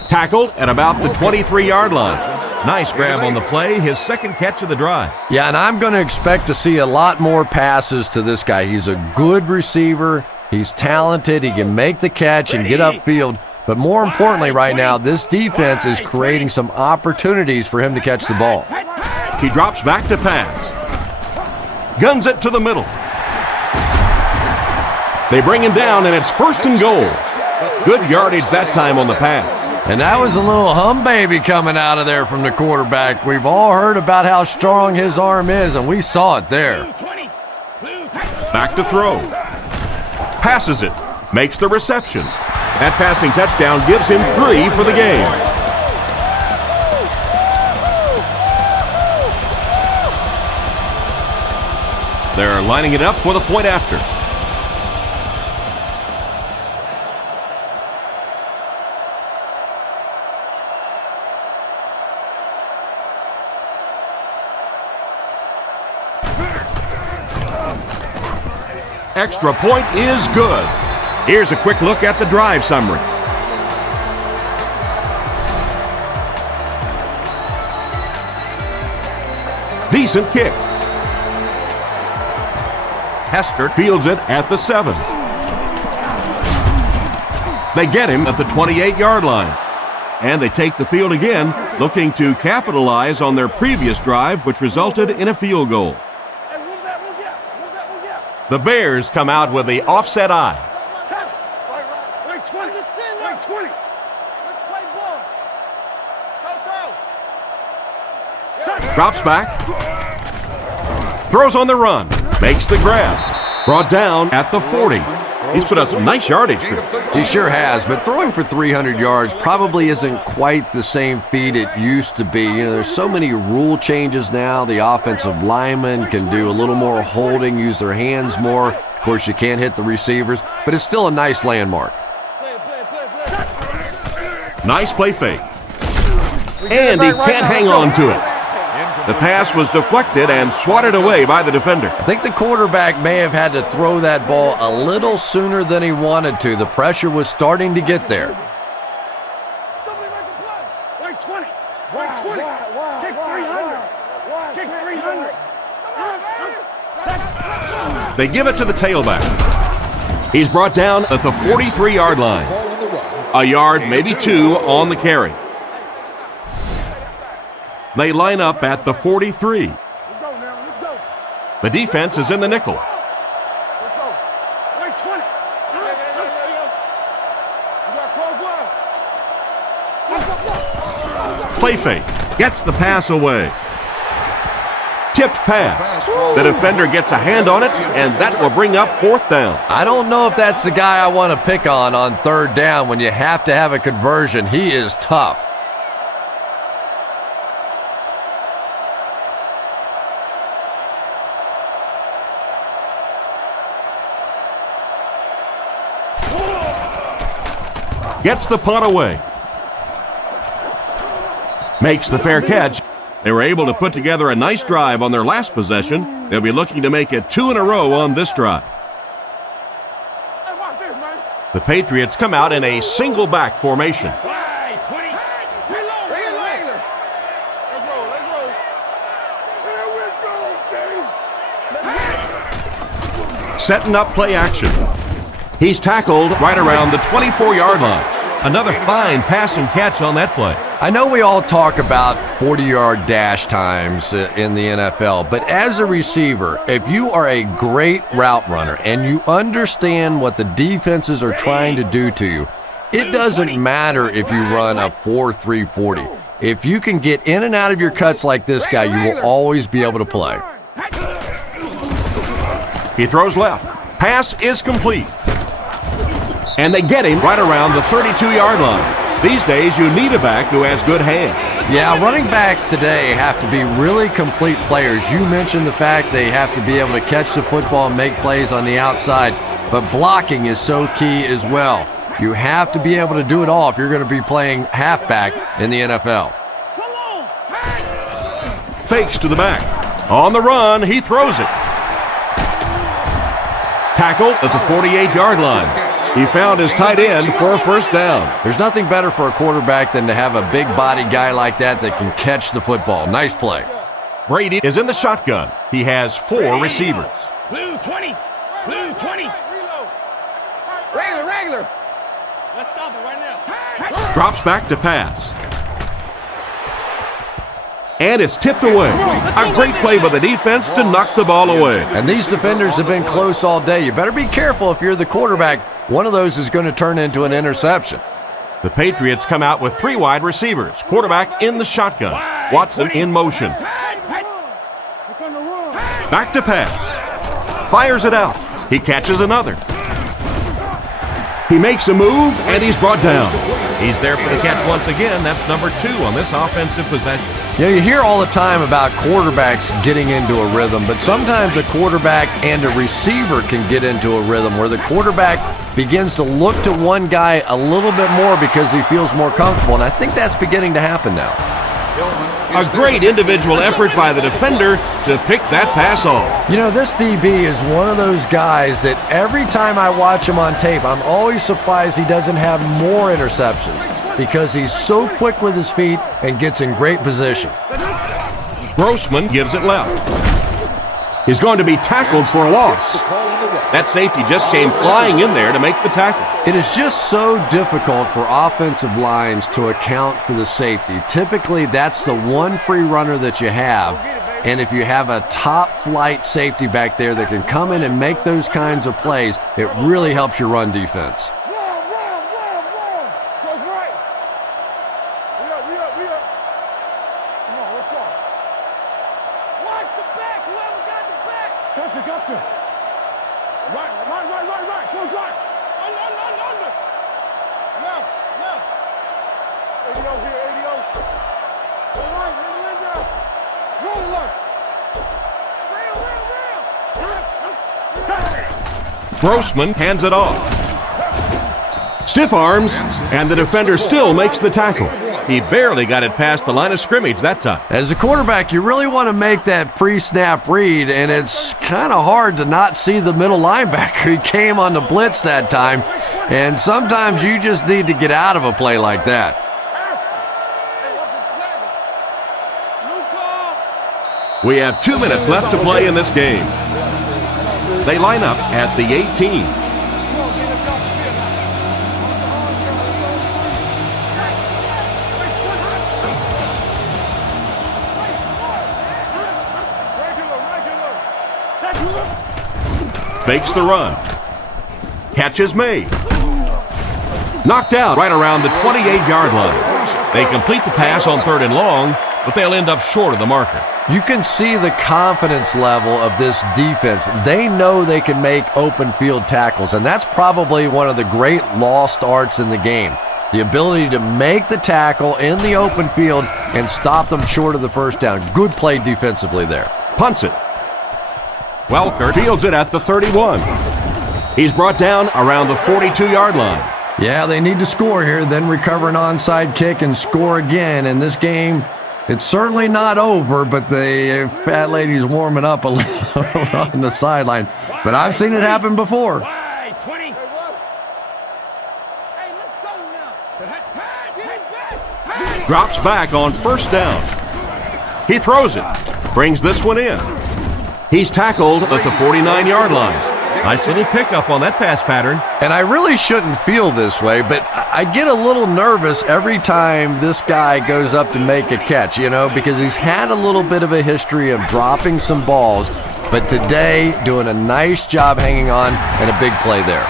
Tackled at about the 23-yard line. Nice grab on the play, his second catch of the drive. Yeah, and I'm going to expect to see a lot more passes to this guy. He's a good receiver. He's talented. He can make the catch and get upfield. But more importantly right now, this defense is creating some opportunities for him to catch the ball. He drops back to pass. Guns it to the middle. They bring him down, and it's 1st and goal. Good yardage that time on the pass. And that was a little hum baby coming out of there from the quarterback. We've all heard about how strong his arm is, and we saw it there. Back to throw. Passes it. Makes the reception. That passing touchdown gives him 3 for the game. They're lining it up for the point after. Extra point is good. Here's a quick look at the drive summary. Decent kick. Hester fields it at the 7. They get him at the 28-yard line. And they take the field again, looking to capitalize on their previous drive, which resulted in a field goal. The Bears come out with the offset eye. Drops back. Throws on the run. Makes the grab. Brought down at the 40. He's put up some nice yardage. He sure has, but throwing for 300 yards probably isn't quite the same feat it used to be. You know, there's so many rule changes now. The offensive linemen can do a little more holding, use their hands more. Of course, you can't hit the receivers, but it's still a nice landmark. Nice play fake. And he can't hang on to it. The pass was deflected and swatted away by the defender. I think the quarterback may have had to throw that ball a little sooner than he wanted to. The pressure was starting to get there. Wait 20. Wait 20. Kick 300. Kick 300. They give it to the tailback. He's brought down at the 43-yard line. A yard, maybe 2 on the carry. They line up at the 43. Let's go now. Let's go. The defense is in the nickel. Let's go. Wait 20. You got close one. Play fake. Gets the pass away. Tipped pass. The defender gets a hand on it, and that will bring up 4th down. I don't know if that's the guy I want to pick on 3rd down when you have to have a conversion. He is tough. Gets the punt away. Makes the fair catch. They were able to put together a nice drive on their last possession. They'll be looking to make it 2 in a row on this drive. The Patriots come out in a single back formation. Setting up play action. He's tackled right around the 24-yard line. Another fine passing catch on that play. I know we all talk about 40-yard dash times in the NFL, but as a receiver, if you are a great route runner and you understand what the defenses are trying to do to you, it doesn't matter if you run a 4.3 40. If you can get in and out of your cuts like this guy, you will always be able to play. He throws left. Pass is complete. And they get him right around the 32-yard line. These days, you need a back who has good hands. Yeah, running backs today have to be really complete players. You mentioned the fact they have to be able to catch the football and make plays on the outside, but blocking is so key as well. You have to be able to do it all if you're going to be playing halfback in the NFL. Fakes to the back. On the run, he throws it. Tackled at the 48-yard line. He found his tight end for a 1st down. There's nothing better for a quarterback than to have a big body guy like that can catch the football. Nice play. Brady is in the shotgun. He has 4 receivers. Blue 20. Blue 20. Regular. Let's stop it right now. Drops back to pass. And it's tipped away. A great play by the defense to knock the ball away. And these defenders have been close all day. You better be careful if you're the quarterback. One of those is going to turn into an interception. The Patriots come out with 3 wide receivers. Quarterback in the shotgun. Watson in motion. Back to pass. Fires it out. He catches another. He makes a move, and he's brought down. He's there for the catch once again. That's number 2 on this offensive possession. You know, you hear all the time about quarterbacks getting into a rhythm, but sometimes a quarterback and a receiver can get into a rhythm where the quarterback begins to look to one guy a little bit more because he feels more comfortable, and I think that's beginning to happen now. A great individual effort by the defender to pick that pass off. You know, this DB is one of those guys that every time I watch him on tape, I'm always surprised he doesn't have more interceptions because he's so quick with his feet and gets in great position. Grossman gives it left. He's going to be tackled for a loss. That safety just came flying in there to make the tackle. It is just so difficult for offensive lines to account for the safety. Typically, that's the one free runner that you have. And if you have a top flight safety back there that can come in and make those kinds of plays, it really helps your run defense. Grossman hands it off. Stiff arms, and the defender still makes the tackle. He barely got it past the line of scrimmage that time. As a quarterback, you really want to make that pre-snap read, and it's kind of hard to not see the middle linebacker. He came on the blitz that time, and sometimes you just need to get out of a play like that. We have 2 minutes left to play in this game. They line up at the 18. Fakes the run. Catch is made. Knocked out right around the 28-yard line. They complete the pass on 3rd and long, but they'll end up short of the marker. You can see the confidence level of this defense. They know they can make open field tackles, and that's probably one of the great lost arts in the game. The ability to make the tackle in the open field and stop them short of the first down. Good play defensively there. Punts it. Welker fields it at the 31. He's brought down around the 42-yard line. Yeah, they need to score here, then recover an onside kick and score again. In this game, it's certainly not over, but the fat lady's warming up a little on the sideline. But I've seen it happen before. Drops back on 1st down. He throws it. Brings this one in. He's tackled at the 49-yard line. Nice little pickup on that pass pattern. And I really shouldn't feel this way, but I get a little nervous every time this guy goes up to make a catch, you know, because he's had a little bit of a history of dropping some balls, but today doing a nice job hanging on and a big play there.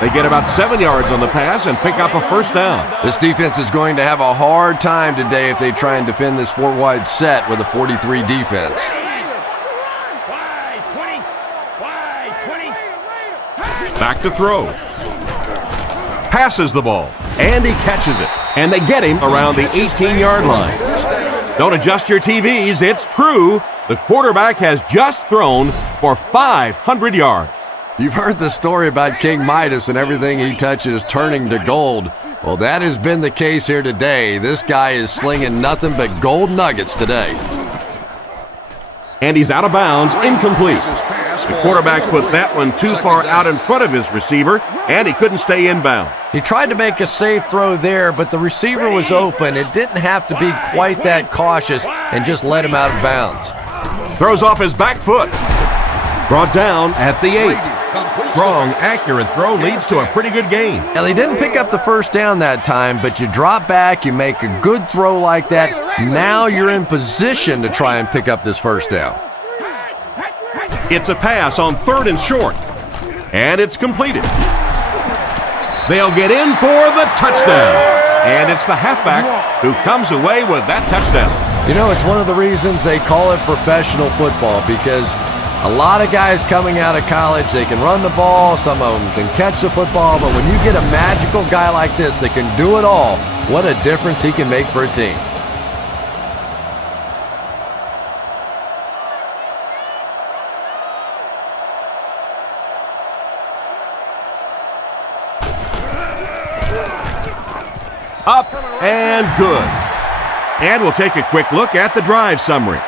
They get about 7 yards on the pass and pick up a 1st down. This defense is going to have a hard time today if they try and defend this 4-wide set with a 43 defense. Back to throw. Passes the ball, and he catches it. And they get him around the 18-yard line. Don't adjust your TVs, it's true. The quarterback has just thrown for 500 yards. You've heard the story about King Midas and everything he touches turning to gold. Well, that has been the case here today. This guy is slinging nothing but gold nuggets today. And he's out of bounds, incomplete. The quarterback put that one too far out in front of his receiver, and he couldn't stay in bounds. He tried to make a safe throw there, but the receiver was open. It didn't have to be quite that cautious and just let him out of bounds. Throws off his back foot. Brought down at the 8. Strong, accurate throw leads to a pretty good gain. Now, they didn't pick up the 1st down that time, but you drop back, you make a good throw like that. Now you're in position to try and pick up this 1st down. It's a pass on 3rd and short, and it's completed. They'll get in for the touchdown. And it's the halfback who comes away with that touchdown. You know, it's one of the reasons they call it professional football, because a lot of guys coming out of college, they can run the ball, some of them can catch the football, but when you get a magical guy like this that can do it all, what a difference he can make for a team. Up and good. And we'll take a quick look at the drive summary.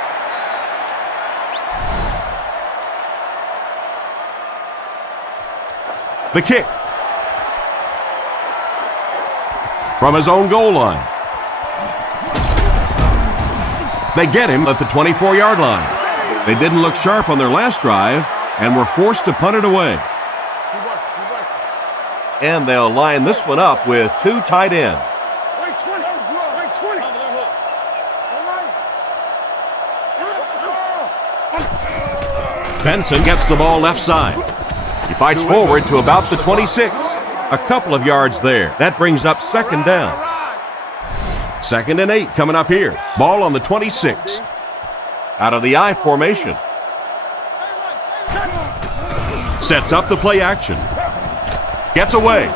The kick. From his own goal line. They get him at the 24-yard line. They didn't look sharp on their last drive and were forced to punt it away. And they'll line this one up with two tight ends. Benson gets the ball left side. He fights forward to about the 26. A couple of yards there. That brings up second down. 2nd and 8 coming up here. Ball on the 26. Out of the I formation. Sets up the play action. Gets away.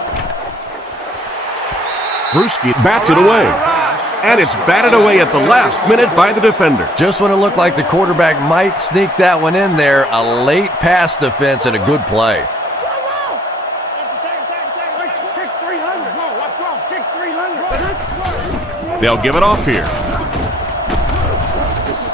Brewski bats it away. And it's batted away at the last minute by the defender. Just when it looked like the quarterback might sneak that one in there, a late pass defense and a good play. They'll give it off here.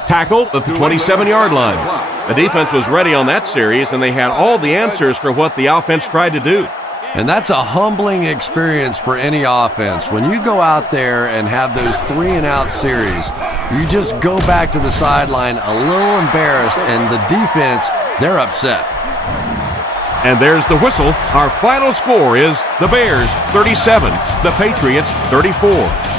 Tackled at the 27-yard line. The defense was ready on that series, and they had all the answers for what the offense tried to do. And that's a humbling experience for any offense. When you go out there and have those 3-and-out series, you just go back to the sideline a little embarrassed, and the defense, they're upset. And there's the whistle. Our final score is the Bears 37, the Patriots 34.